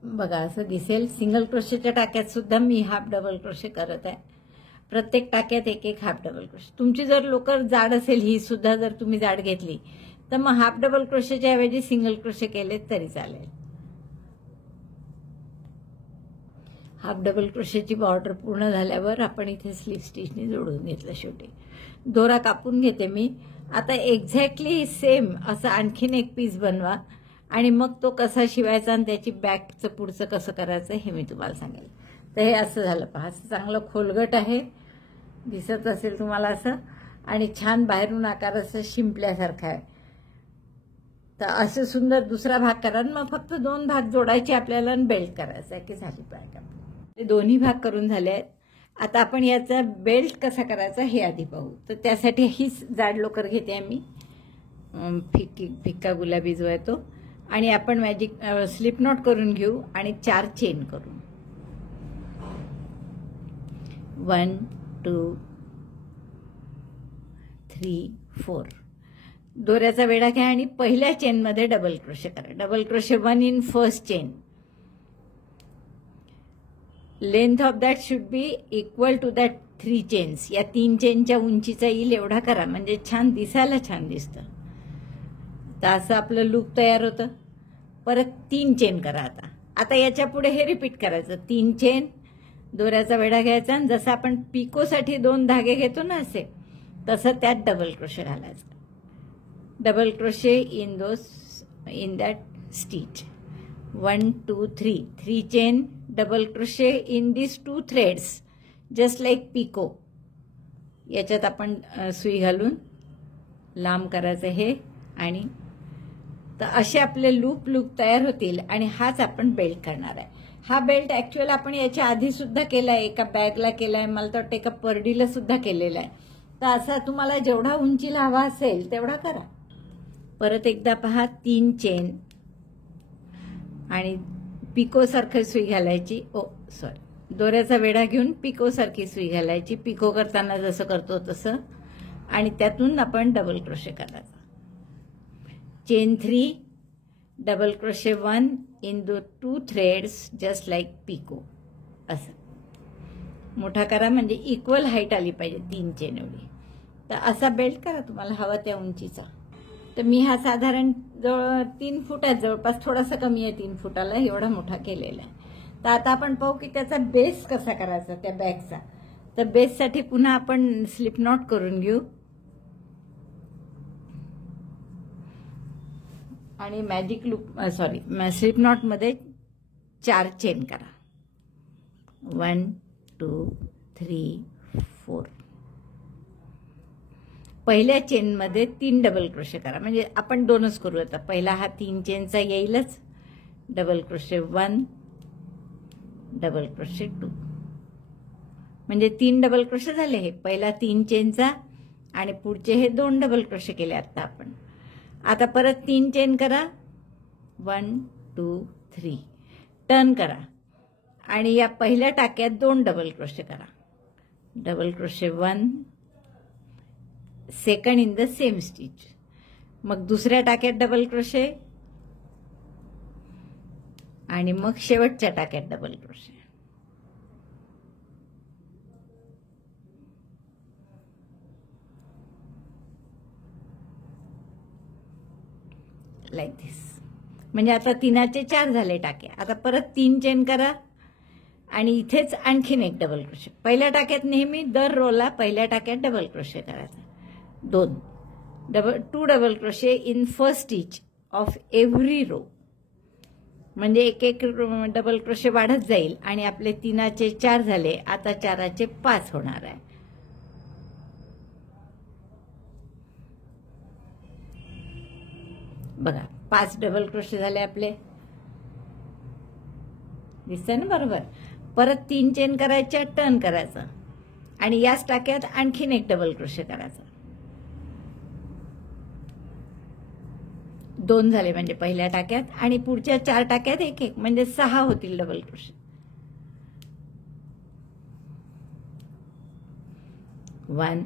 बघा असं दिसेल. सिंगल क्रोशेच्या टाक्यात सुद्धा मी हाफ डबल क्रोशे करत आहे. प्रत्येक टाक्यात एक एक हाफ डबल क्रोशे. तुमची जर लोकर जाड असेल, ही सुद्धा जर तुम्ही जाड घेतली, तर मग हाफ डबल क्रोशेच्या ऐवजी सिंगल क्रोशे केले तरी चालेल. हाफ डबल क्रोशेची बॉर्डर पूर्ण झाल्यावर आपण इथे स्लीव स्टिचने जोडून घेतलं. शेवटी दोरा कापून घेते मी. आता एक्झॅक्टली सेम असं आणखीन एक पीस बनवा आणि मग तो कसा शिवायचा आणि त्याची बॅकचं पुढचं कसं करायचं हे मी तुम्हाला सांगेल. तर हे असं झालं पहा. असं चांगलं खोलगट आहे, दिसत असेल तुम्हाला असं, आणि छान बाहेरून आकार असं शिंपल्यासारखा आहे. तर असं सुंदर दुसरा भाग करा. मग फक्त 2 भाग जोडायचे आपल्याला आणि बेल्ट करायचा आहे की झाली पाहिजे. ते दोन्ही भाग करून झाले आहेत. आता आपण याचा बेल्ट कसा करायचा हे आधी पाहू. तर त्यासाठी हीच जाड लोकर घेते आम्ही, फिक्का गुलाबी जो आहे तो, आणि आपण मॅजिक स्लिप नॉट करून घेऊ आणि 4 चेन करू. 1 2 3 4. दोऱ्याचा वेढा घ्या आणि पहिल्या चेनमध्ये डबल क्रोशे करा. Double crochet 1 in first chain. Length of that should be equal to that 3 chains. या 3 चेनच्या उंचीचा येईल एवढा करा, म्हणजे छान दिसायला छान दिसतं. तर असं आपलं लूप तयार होतं. परत 3 चेन करा. आता याच्या पुढे हे रिपीट करायचं. 3 चेन, दोऱ्याचा वेढा घ्यायचा आणि जसं आपण पिकोसाठी 2 धागे घेतो ना असे, तसं त्यात डबल क्रोशे घालायचं. Double crochet in that stitch. 1 2 3. 3 chain, double crochet in this 2 threads just like picot. याच्यात आपण सुई घालून लांब करायचं हे. आणि तर असे आपले लूप तयार होतील आणि हाच आपण बेल्ट करणार आहे. हा बेल्ट ऍक्च्युअल आपण याच्या आधी सुद्धा केलाय, एका बॅगला केलाय, मला तर वाटतं एका परडीला सुद्धा केलेला आहे. तर असा तुम्हाला जेवढा उंचीला हवा असेल तेवढा करा. परत एकदा पहा. 3 चेन आणि पिको सारखी सुई घालायची. दोऱ्याचा वेढा घेऊन पिको सारखी सुई घालायची, पिको करताना जसं करतो तसं, आणि त्यातून आपण डबल क्रोशे करायचा. Chain 3, double crochet 1 in 2 threads just like picot. असं मोठा करा म्हणजे इक्वल हाईट आली पाहिजे 3 चेन एवढी. तर असा बेल्ट करा तुम्हाला हवा त्या उंचीचा. तर मी हा साधारण 3 फूट आहे, जवळपास थोडासा कमी आहे 3 फुटाला, एवढा मोठा केलेला आहे. तर आता आपण पाहू की त्याचा बेस कसा करायचा त्या बॅगचा. तर बेससाठी पुन्हा आपण स्लिप नॉट करून घेऊ आणि मॅजिक लूप स्लिप नॉटमध्ये 4 चेन करा. 1 2 3 4. पहिल्या चेनमध्ये 3 डबल क्रोशे करा. म्हणजे आपण 2च करू आता. पहिला हा 3 चेनचा येईलच. डबल क्रोशे 1 डबल क्रोशे 2 म्हणजे 3 डबल क्रोशे झाले. हे पहिला 3 चेनचा आणि पुढचे हे 2 डबल क्रोशे केले आता आपण. आता परत 3 चेन करा. 1 2 3 टर्न करा आणि या पहिल्या टाक्यात 2 डबल क्रोशे करा. Double crochet 1 second in the same stitch. मग दुसऱ्या टाक्यात डबल क्रोशे आणि मग शेवटच्या टाक्यात डबल क्रोशे. लाईक दिस. म्हणजे आता 3चे 4 झाले टाके. आता परत 3 चेन करा आणि इथेच आणखीन एक डबल क्रोशे. पहिल्या टाक्यात नेहमी दर रोला पहिल्या टाक्यात डबल क्रोशे करायचा. 2 double crochet in first stitch of every row. म्हणजे एक एक डबल क्रोशे वाढत जाईल आणि आपले 3चे 4 झाले. आता 4चे 5 होणार आहे. बघा 5 डबल क्रोशे झाले आपले. दिसतंय ना बरोबर. परत 3 चेन करायच्या, टर्न करायचं आणि याच टाक्यात आणखीन एक डबल क्रोशे करायचा. 2 झाले म्हणजे पहिल्या टाक्यात आणि पुढच्या 4 टाक्यात एक एक म्हणजे 6 होतील डबल क्रोशे. 1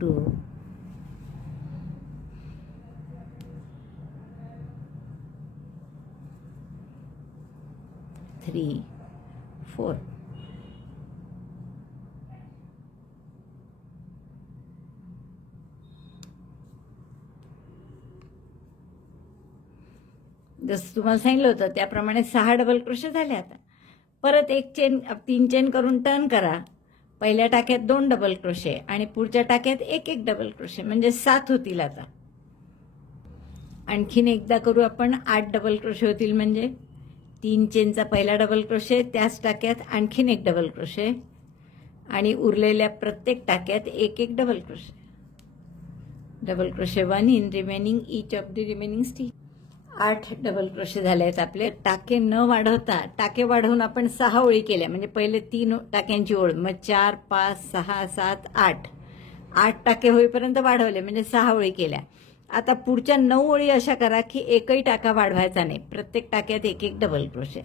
2 3 4. जसं तुम्हाला सांगितलं होतं त्याप्रमाणे 6 डबल क्रोशे झाले. आता परत 3 चेन करून टर्न करा. पहिल्या टाक्यात 2 डबल क्रोशे आणि पुढच्या टाक्यात एक एक डबल क्रोशे म्हणजे 7 होतील. आता आणखीन एकदा करू आपण. 8 डबल क्रोशे होतील. म्हणजे 3 चेनचा पहिला डबल क्रोशे, त्याच टाक्यात आणखीन एक डबल क्रोशे आणि उरलेल्या प्रत्येक टाक्यात एक एक double crochet. Double crochet 1 in remaining each of the remaining stitch. 8 double crochet झाले आहेत आपले. टाके न वाढवता, टाके वाढवून आपण 6 ओळी केल्या. म्हणजे पहिले 3 टाक्यांची ओळ, मग 4 5 6 7 8 टाके होईपर्यंत वाढवले म्हणजे 6 ओळी केल्या. आता पुढच्या 9 ओळी अशा करा की एकही टाका वाढवायचा नाही. प्रत्येक टाक्यात एक एक डबल क्रोशे.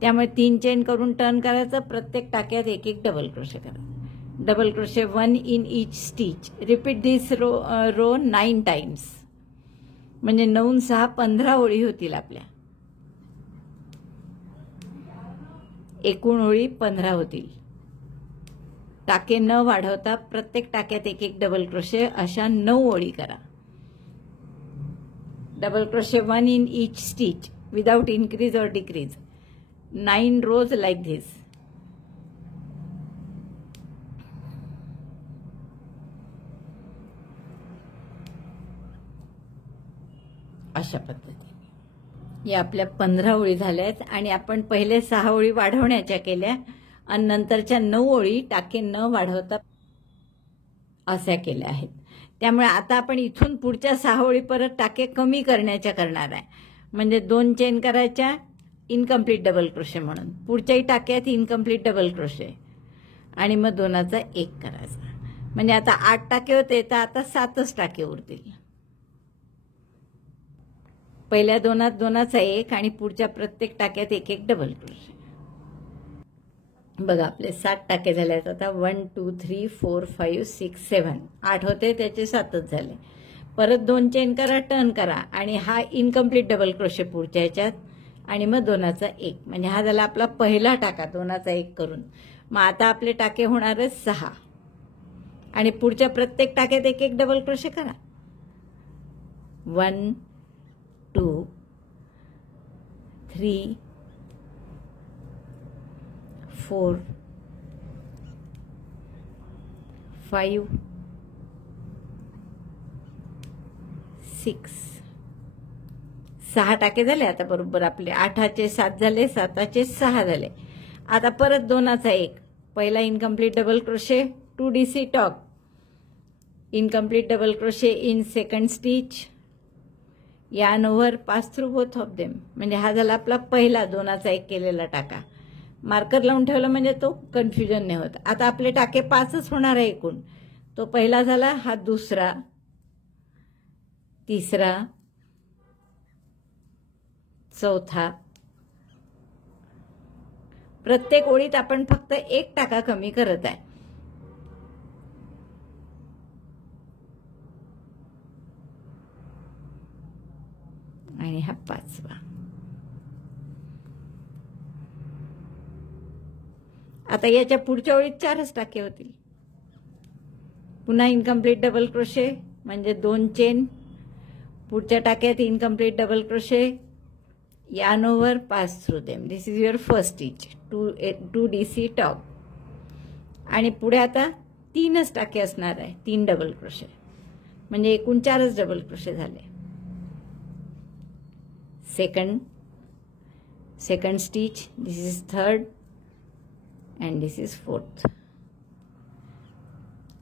त्यामुळे 3 चेन करून टर्न करायचं. प्रत्येक टाक्यात एक एक डबल क्रोशे करायचं. Double crochet 1 in each stitch. Repeat this row 9 times. म्हणजे 9 6 15 ओळी होतील आपल्या. एकूण ओळी 15 होतील. टाके न वाढवता प्रत्येक टाक्यात एक एक डबल क्रोशे अशा 9 ओळी करा. Double crochet 1 in each stitch without increase or decrease. 9 rows like this. अशा पद्धतीने या आपल्या 15 ओळी झाल्यात आणि आपण पहिले 6 ओळी वाढवण्याच्या केल्या आणि नंतरच्या 9 ओळी टाके न वाढवता अशा केल्या आहेत. त्यामुळे आता आपण इथून पुढच्या 6 ओळी परत टाके कमी करण्याच्या करणार आहे. म्हणजे 2 चेन करायच्या, इनकम्प्लीट डबल क्रोशे म्हणून. पुढच्याही टाक्यात इनकम्प्लीट डबल क्रोशे आणि मग 2चा 1 करायचा. म्हणजे आता 8 टाके होते तर आता 7च टाके उरतील. पहिल्या 2चा 1 आणि पुढच्या प्रत्येक टाक्यात एक एक डबल क्रोशे. बघा आपले 7 टाके झाले आहेत. आता 1 2 3 4 5 6 7 8 होते त्याचे 7च झाले. परत 2 चेन करा, टर्न करा आणि हा इनकम्प्लीट डबल क्रोशे पुढच्या ह्याच्यात आणि मग 2चा 1. म्हणजे हा झाला आपला पहिला टाका 2चा 1 करून. मग आता आपले टाके होणार आहेत 6. आणि पुढच्या प्रत्येक टाक्यात एक एक डबल क्रोशे करा. 1 2 3 4 5 6 6 टाके झाले. आता बरोबर आपले 8चे 7 झाले, 7चे 6 झाले. आता परत 2चा 1. पहिला incomplete double crochet, 2 DC talk, incomplete double crochet in second stitch, yarn over, pass through both of them. म्हणजे हा झाला आपला पहिला 2चा 1 केलेला टाका. मार्कर लावून ठेवलं म्हणजे तो कन्फ्युजन नाही होत. आता आपले टाके 5च होणार आहे एकूण. तो पहिला झाला, हा दुसरा, तिसरा, चौथा. प्रत्येक ओळीत आपण फक्त एक टाका कमी करत आहे. आणि हा 5वा. आता याच्या पुढच्या ओळीत 4च टाके होतील. पुन्हा इनकम्प्लीट डबल क्रोशे म्हणजे 2 चेन, पुढच्या टाक्यात incomplete double crochet, yarn over, pass through them. This is your first stitch. 2 DC top. आणि पुढे आता 3च टाके असणार आहे, 3 डबल क्रोशे म्हणजे एकूण 4च डबल क्रोशे झाले. Second stitch, this is third and this is fourth.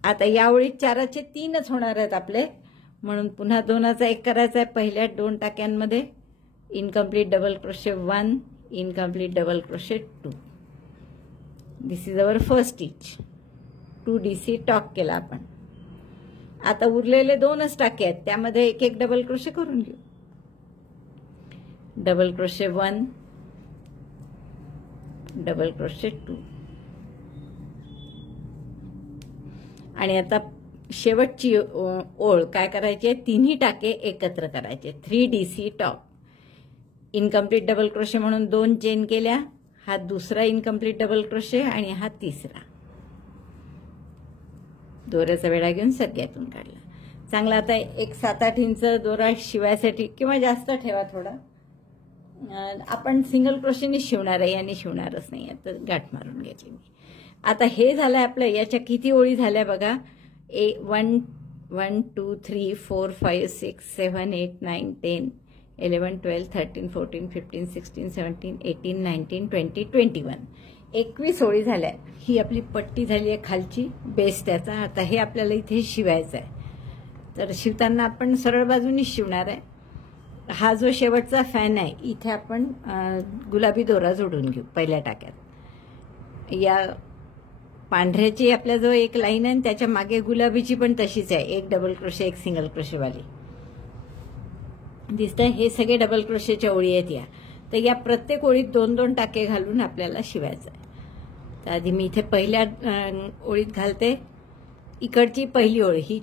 आता या ओळीत 4चे 3च होणार आहेत आपले, म्हणून पुन्हा 2चा 1 करायचा आहे. पहिल्या 2 टाक्यांमध्ये incomplete double crochet 1, incomplete double crochet 2. This is our first stitch. 2 DC talk केला आपण. आता उरलेले 2च टाके आहेत, त्यामध्ये एक एक डबल क्रोशे करून घेऊ. Double crochet 1, double crochet 2. आणि आता शेवटची ओळ काय करायची आहे, तिन्ही टाके एकत्र करायचे. 3 DC talk. Incomplete double crochet म्हणून 2 चेन केल्या, हा दुसरा इनकम्प्लीट डबल क्रोशे आणि हा तिसरा. दोऱ्याचा वेढा घेऊन सगळ्यातून काढला. चांगला. आता एक 7-8 इंच दोरा शिवायसाठी किंवा जास्त ठेवा थोडा. आपण सिंगल क्रोशेने शिवणार आहे, याने शिवणारच नाही. आता गाठ मारून घेतली मी. आता हे झालंय आपलं. याच्या किती ओळी झाल्या बघा. 1 2 3 4 5 6 7 8 9 10 11 12 13 14 15 16 17 18 19 20 21. 21 ओळी झाल्या. ही आपली पट्टी झाली आहे खालची, बेस त्याचा. आता हे आपल्याला इथे शिवायचं आहे. तर शिवताना आपण सरळ बाजूनी शिवणार आहे. हा जो शेवटचा फॅन आहे, इथे आपण गुलाबी दोरा जोडून घेऊ पहिल्या टाक्यात. या पांढऱ्याची आपल्याजवळ एक लाईन आहे, त्याच्या मागे गुलाबीची पण तशीच आहे. एक डबल क्रोशे, एक सिंगल क्रोशेवाली दिसतंय. हे सगळे डबल क्रोशेच्या ओळी आहेत या. तर या प्रत्येक ओळीत 2-2 टाके घालून आपल्याला शिवायचं आहे. तर आधी मी इथे पहिल्या ओळीत घालते. इकडची पहिली ओळ, ही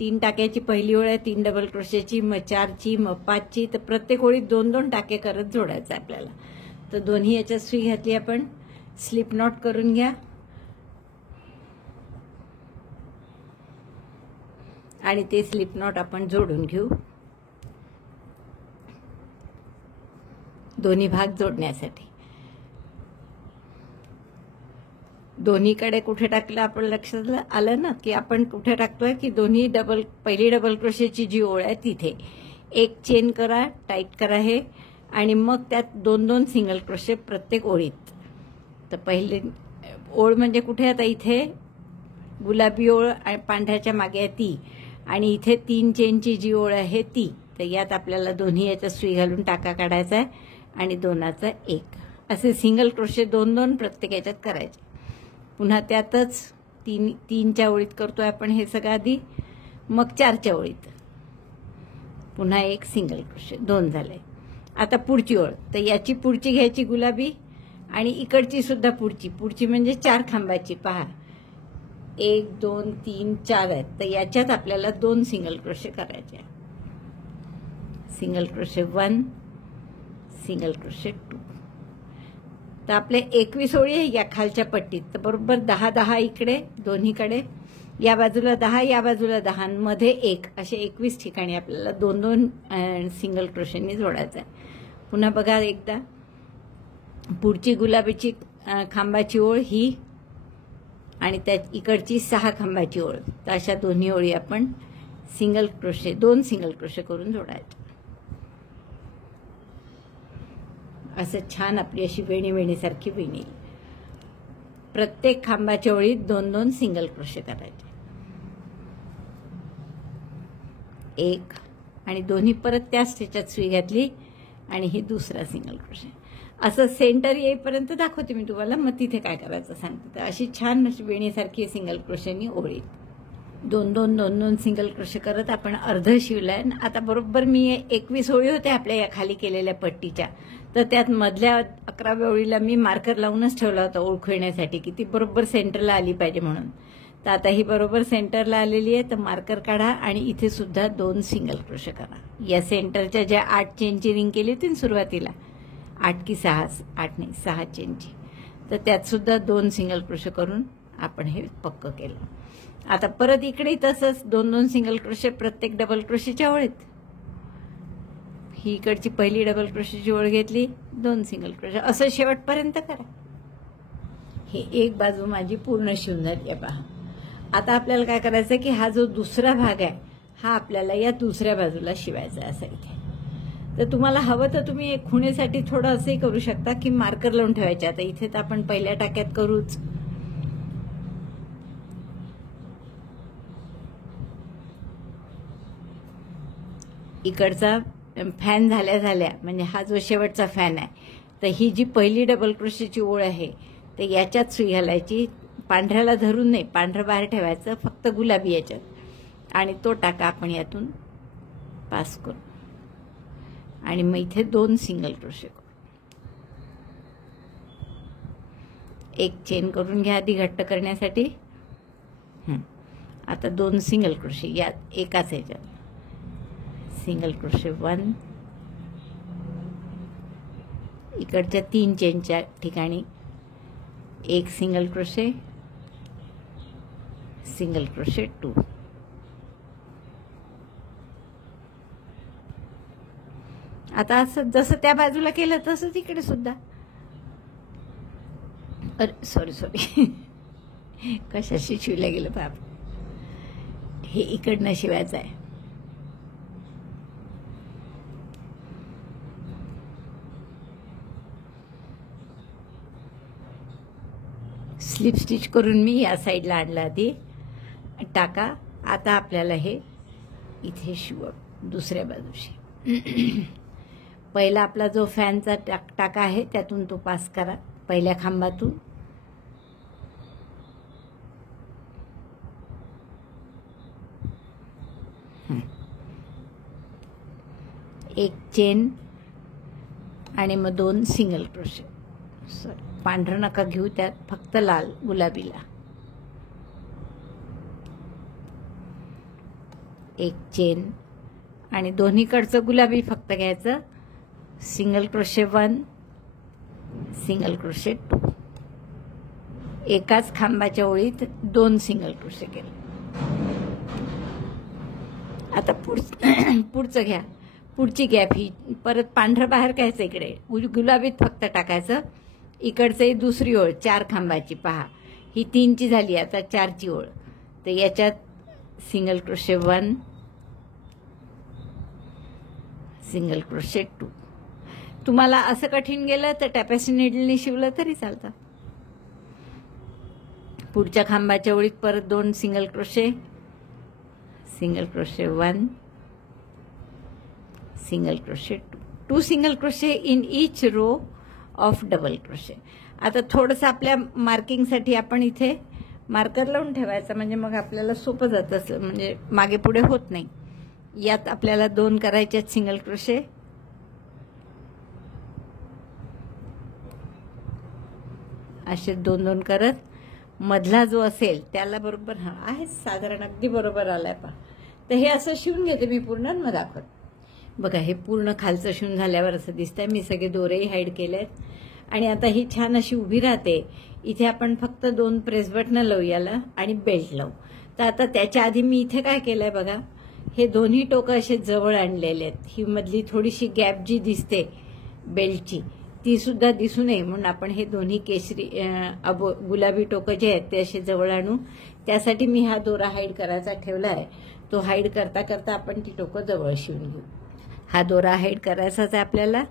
3 टाक्याची पहिली ओळ आहे, 3 डबल क्रोशेची, मग 4ची, मग 5ची. तर प्रत्येक ओळीत 2-2 टाके करत जोडायचं आहे आपल्याला. तर दोन्ही याच्यात सुई घातली आपण. स्लिप नॉट करून घ्या आणि ते स्लिप नॉट आपण जोडून घेऊ. दोन्ही भाग जोडण्यासाठी. दोन्हीकडे कुठे टाकलं आपण लक्षात आलं ना, की आपण कुठे टाकतोय की दोन्ही पहिली डबल क्रोशेची जी ओळ आहे तिथे एक चेन करा, टाईट करा हे, आणि मग त्यात 2-2 सिंगल क्रोशे प्रत्येक ओळीत. तर पहिली ओळ म्हणजे कुठे, आता इथे गुलाबी ओळ आणि पांढऱ्याच्या मागे आहे ती, आणि इथे 3 चेनची जी ओळ आहे ती. तर यात आपल्याला दोन्ही याच्यात सुई घालून टाका काढायचा आहे आणि 2चा 1 असे सिंगल क्रोशे 2-2 प्रत्येक याच्यात करायचे. पुन्हा त्यातच 3च्या ओळीत करतोय आपण हे सगळं आधी, मग 4च्या ओळीत पुन्हा एक सिंगल क्रोशे, 2 झाले. आता पुढची ओळ. तर याची पुढची घ्यायची गुलाबी आणि इकडची सुद्धा पुढची म्हणजे 4 खांबाची. पहा 1 2 3 4 आहेत. तर याच्यात आपल्याला 2 सिंगल क्रोशे करायचे. Single crochet 1, single crochet 2. तर आपले 21 ओळी आहे या खालच्या पट्टीत. तर बरोबर 10-10 इकडे दोन्हीकडे या बाजूला 10, या बाजूला 10, मध्ये 1, असे 21 ठिकाणी आपल्याला 2-2 सिंगल क्रोशेनी जोडायचं आहे। पुन्हा बघा एकदा, पुढची गुलाबीची खांबाची ओळ ही आणि त्या इकडची 6 खांबाची ओळ, तर अशा दोन्ही ओळी आपण सिंगल क्रोशे 2 सिंगल क्रोशे करून जोडायचे। असं छान आपली अशी वेणीसारखी वेणी, प्रत्येक खांबाच्या ओळीत 2-2 सिंगल क्रोशे करायचे, 1 आणि दोन्ही परत त्याच त्याच्यात सुई घातली आणि ही दुसरा सिंगल क्रोशे। असं सेंटर येईपर्यंत दाखवते मी तुम्हाला, मग तिथे काय करायचं सांगते। तर अशी छान अशी वेणीसारखी सिंगल क्रोशेनी ओळी 2-2 सिंगल क्रोशे करत आपण अर्ध शिवलंय। आता बरोबर मी 21 ओळी होत्या आपल्या या खाली केलेल्या पट्टीच्या, तर त्यात मधल्या 11व्या ओळीला मी मार्कर लावूनच ठेवला होता ओळखू येण्यासाठी की ती बरोबर सेंटरला आली पाहिजे म्हणून। तर आता ही बरोबर सेंटरला आलेली आहे, तर मार्कर काढा आणि इथे सुद्धा 2 सिंगल क्रोशे करा। या सेंटरच्या ज्या 8 चेनची रिंग केली होती सुरुवातीला, 8 की 6, 8 नाही 6 चेनची, तर त्यात सुद्धा 2 सिंगल क्रोशे करून आपण हे पक्क केलं। आता परत इकडे तसंच 2-2 सिंगल क्रोशे प्रत्येक डबल क्रोशेच्या ओळीत, ही इकडची पहिली डबल क्रोशेची ओळ घेतली, 2 सिंगल क्रोशे, असं शेवटपर्यंत करा। हे एक बाजू माझी पूर्ण शिवून झाली आहे पहा। आता आपल्याला काय करायचं की हा जो दुसरा भाग आहे हा आपल्याला या दुसऱ्या बाजूला शिवायचा आहे। असं इथे तर तुम्हाला हवं तर तुम्ही एक खुणेसाठी थोडं असंही करू शकता की मार्कर लावून ठेवायचे। आता इथे तर आपण पहिल्या टाक्यात करूच, इकडचा फॅन झाल्या म्हणजे हा जो शेवटचा फॅन आहे, तर ही जी पहिली डबल क्रोशेची ओळ आहे तर याच्यात सुई घालायची, पांढऱ्याला धरून नाही, पांढरं बाहेर ठेवायचं, फक्त गुलाबी याच्यात, आणि तो टाका आपण यातून पास करू आणि मग इथे 2 सिंगल क्रोशे करू। एक चेन करून घ्या आधी घट्ट करण्यासाठी। आता 2 सिंगल क्रोशे यात एकाच ह्याच्यात, सिंगल क्रोशे 1, इकडच्या 3 चेनच्या ठिकाणी 1 सिंगल क्रोशे, सिंगल क्रोशे 2, आता असं जसं त्या बाजूला केलं तसंच इकडे सुद्धा, अरे सॉरी कशाशी शिवलं गेलं बाप, हे इकडनं शिवायचं आहे। स्लिप स्टिच करून मी या साईडला आणला आधी टाका। आता आपल्याला हे इथे शिवू दुसऱ्या बाजूशी। पहिला आपला जो फॅनचा टाका आहे त्यातून तो पास करा, पहिल्या खांबातून, एक चेन आणि मग 2 सिंगल क्रोशे, सॉरी पांढरं नका घेऊ, त्यात फक्त लाल गुलाबीला, एक चेन आणि दोन्हीकडचं गुलाबी फक्त घ्यायचं, सिंगल क्रोशे 1, सिंगल क्रोशे 2, एकाच खांबाच्या ओळीत 2 सिंगल क्रोशे केले। आता पुढचं घ्या, पुढची गॅप ही परत पांढरं बाहेर घ्यायचं, इकडे गुलाबीत फक्त टाकायचं, इकडचंही दुसरी ओळ 4 खांबाची पहा, ही 3ची झाली, आता 4ची ओळ, तर याच्यात सिंगल क्रोशे 1, सिंगल क्रोशे 2। तुम्हाला असं कठीण गेलं तर टॅपेस्ट्री नीडलने शिवलं तरी चालतं। पुढच्या खांबाच्या ओळीत परत 2 single crochet, single crochet 1, single crochet 2 single crochet in each row of double crochet. आता थोडंसं आपल्या मार्किंगसाठी आपण इथे मार्कर लावून ठेवायचा, म्हणजे मग आपल्याला सोपं जातं, म्हणजे मागे पुढे होत नाही। यात आपल्याला 2 करायचे सिंगल क्रोशे, असे 2-2 करत मधला जो असेल त्याला बरोबर आहे, साधारण अगदी बरोबर आलाय पहा। तर हे असं शिवून घेते मी पूर्ण, मग दाखवत बघा। हे पूर्ण खालचं शिवून झाल्यावर असं दिसतंय, मी सगळे दोरेही हाईड केलेत आणि आता ही छान अशी उभी राहते। इथे आपण फक्त 2 प्रेस बटन लावू याला आणि बेल्ट लावू। तर आता त्याच्या आधी मी इथे काय केलंय बघा, हे दोन्ही टोकं असे जवळ आणलेले आहेत. ही मधली थोडीशी गॅप जी दिसते बेल्टची ती सुद्धा दिसू नये म्हणून आपण हे दोन्ही केशरी गुलाबी टोकं जे आहेत ते असे जवळ आणू. त्यासाठी मी हा दोरा हाईड करायचा ठेवला आहे. तो हाईड करता करता आपण ती टोकं जवळ शिवून घेऊ. हा दोरा हाईड करायचाच आहे आपल्याला.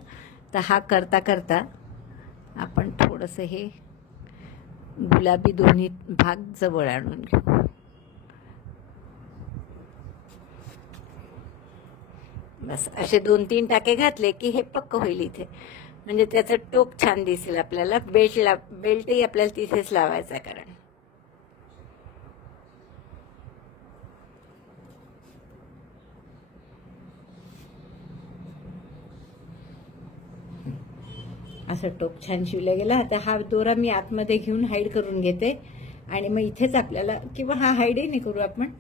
तर हा करता करता आपण थोडंसं हे गुलाबी दोन्ही भाग जवळ आणून घेऊ. बस असे 2-3 टाके घातले की हे पक्क होईल इथे, म्हणजे त्याचं टोक छान दिसेल आपल्याला. बेल्टही आपल्याला तिथेच लावायचा आहे कारण असं टोक छान शिवलं गेलं. आता हा दोरा मी आतमध्ये घेऊन हाईड करून घेते आणि मग इथेच आपल्याला, किंवा हा हाईडही नाही करू आपण,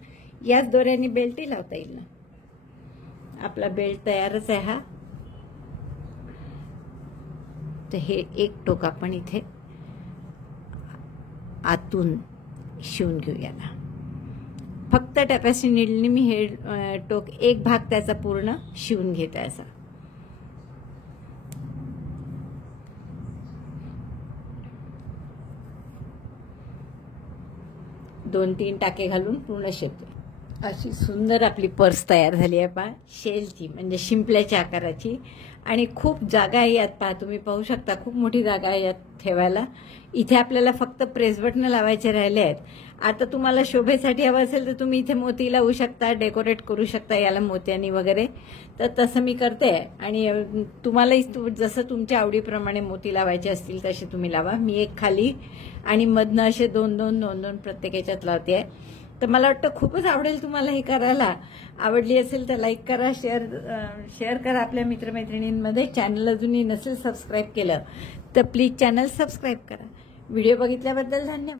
याच दोऱ्याने बेल्टही लावता येईल ना. आपला बेल्ट तयारच आहे हा. तर हे एक टोक आपण इथे आतून शिवून घेऊया. फक्त टॅपेस्ट्री नीडलने मी हे टोक एक भाग त्याचा पूर्ण शिवून घेत आहे. असा 2-3 टाके घालून पूर्ण शिवते. अशी सुंदर आपली पर्स तयार झाली आहे पहा, शेलची म्हणजे शिंपल्याच्या आकाराची. आणि खूप जागा आहे यात, पहा तुम्ही पाहू शकता खूप मोठी जागा आहे यात ठेवायला. इथे आपल्याला फक्त प्रेस बटन लावायचे राहिले आहेत. आता तुम्हाला शोभेसाठी हवं असेल तर तुम्ही इथे मोती लावू शकता, डेकोरेट करू शकता याला मोत्यांनी वगैरे. तर तसं मी करते आणि तुम्हालाही जसं तुमच्या आवडीप्रमाणे मोती लावायचे असतील तसे तुम्ही लावा. मी एक खाली आणि मधनं असे 2-2 प्रत्येक याच्यात लावते आहे. तर मला वाटतं खूपच आवडेल तुम्हाला हे करायला. आवडली असेल तर लाईक करा, शेअर करा आपल्या मित्रमैत्रिणींमध्ये. चॅनल अजूनही नसेल सबस्क्राईब केलं तर प्लीज चॅनल सबस्क्राईब करा. व्हिडिओ बघितल्याबद्दल धन्यवाद.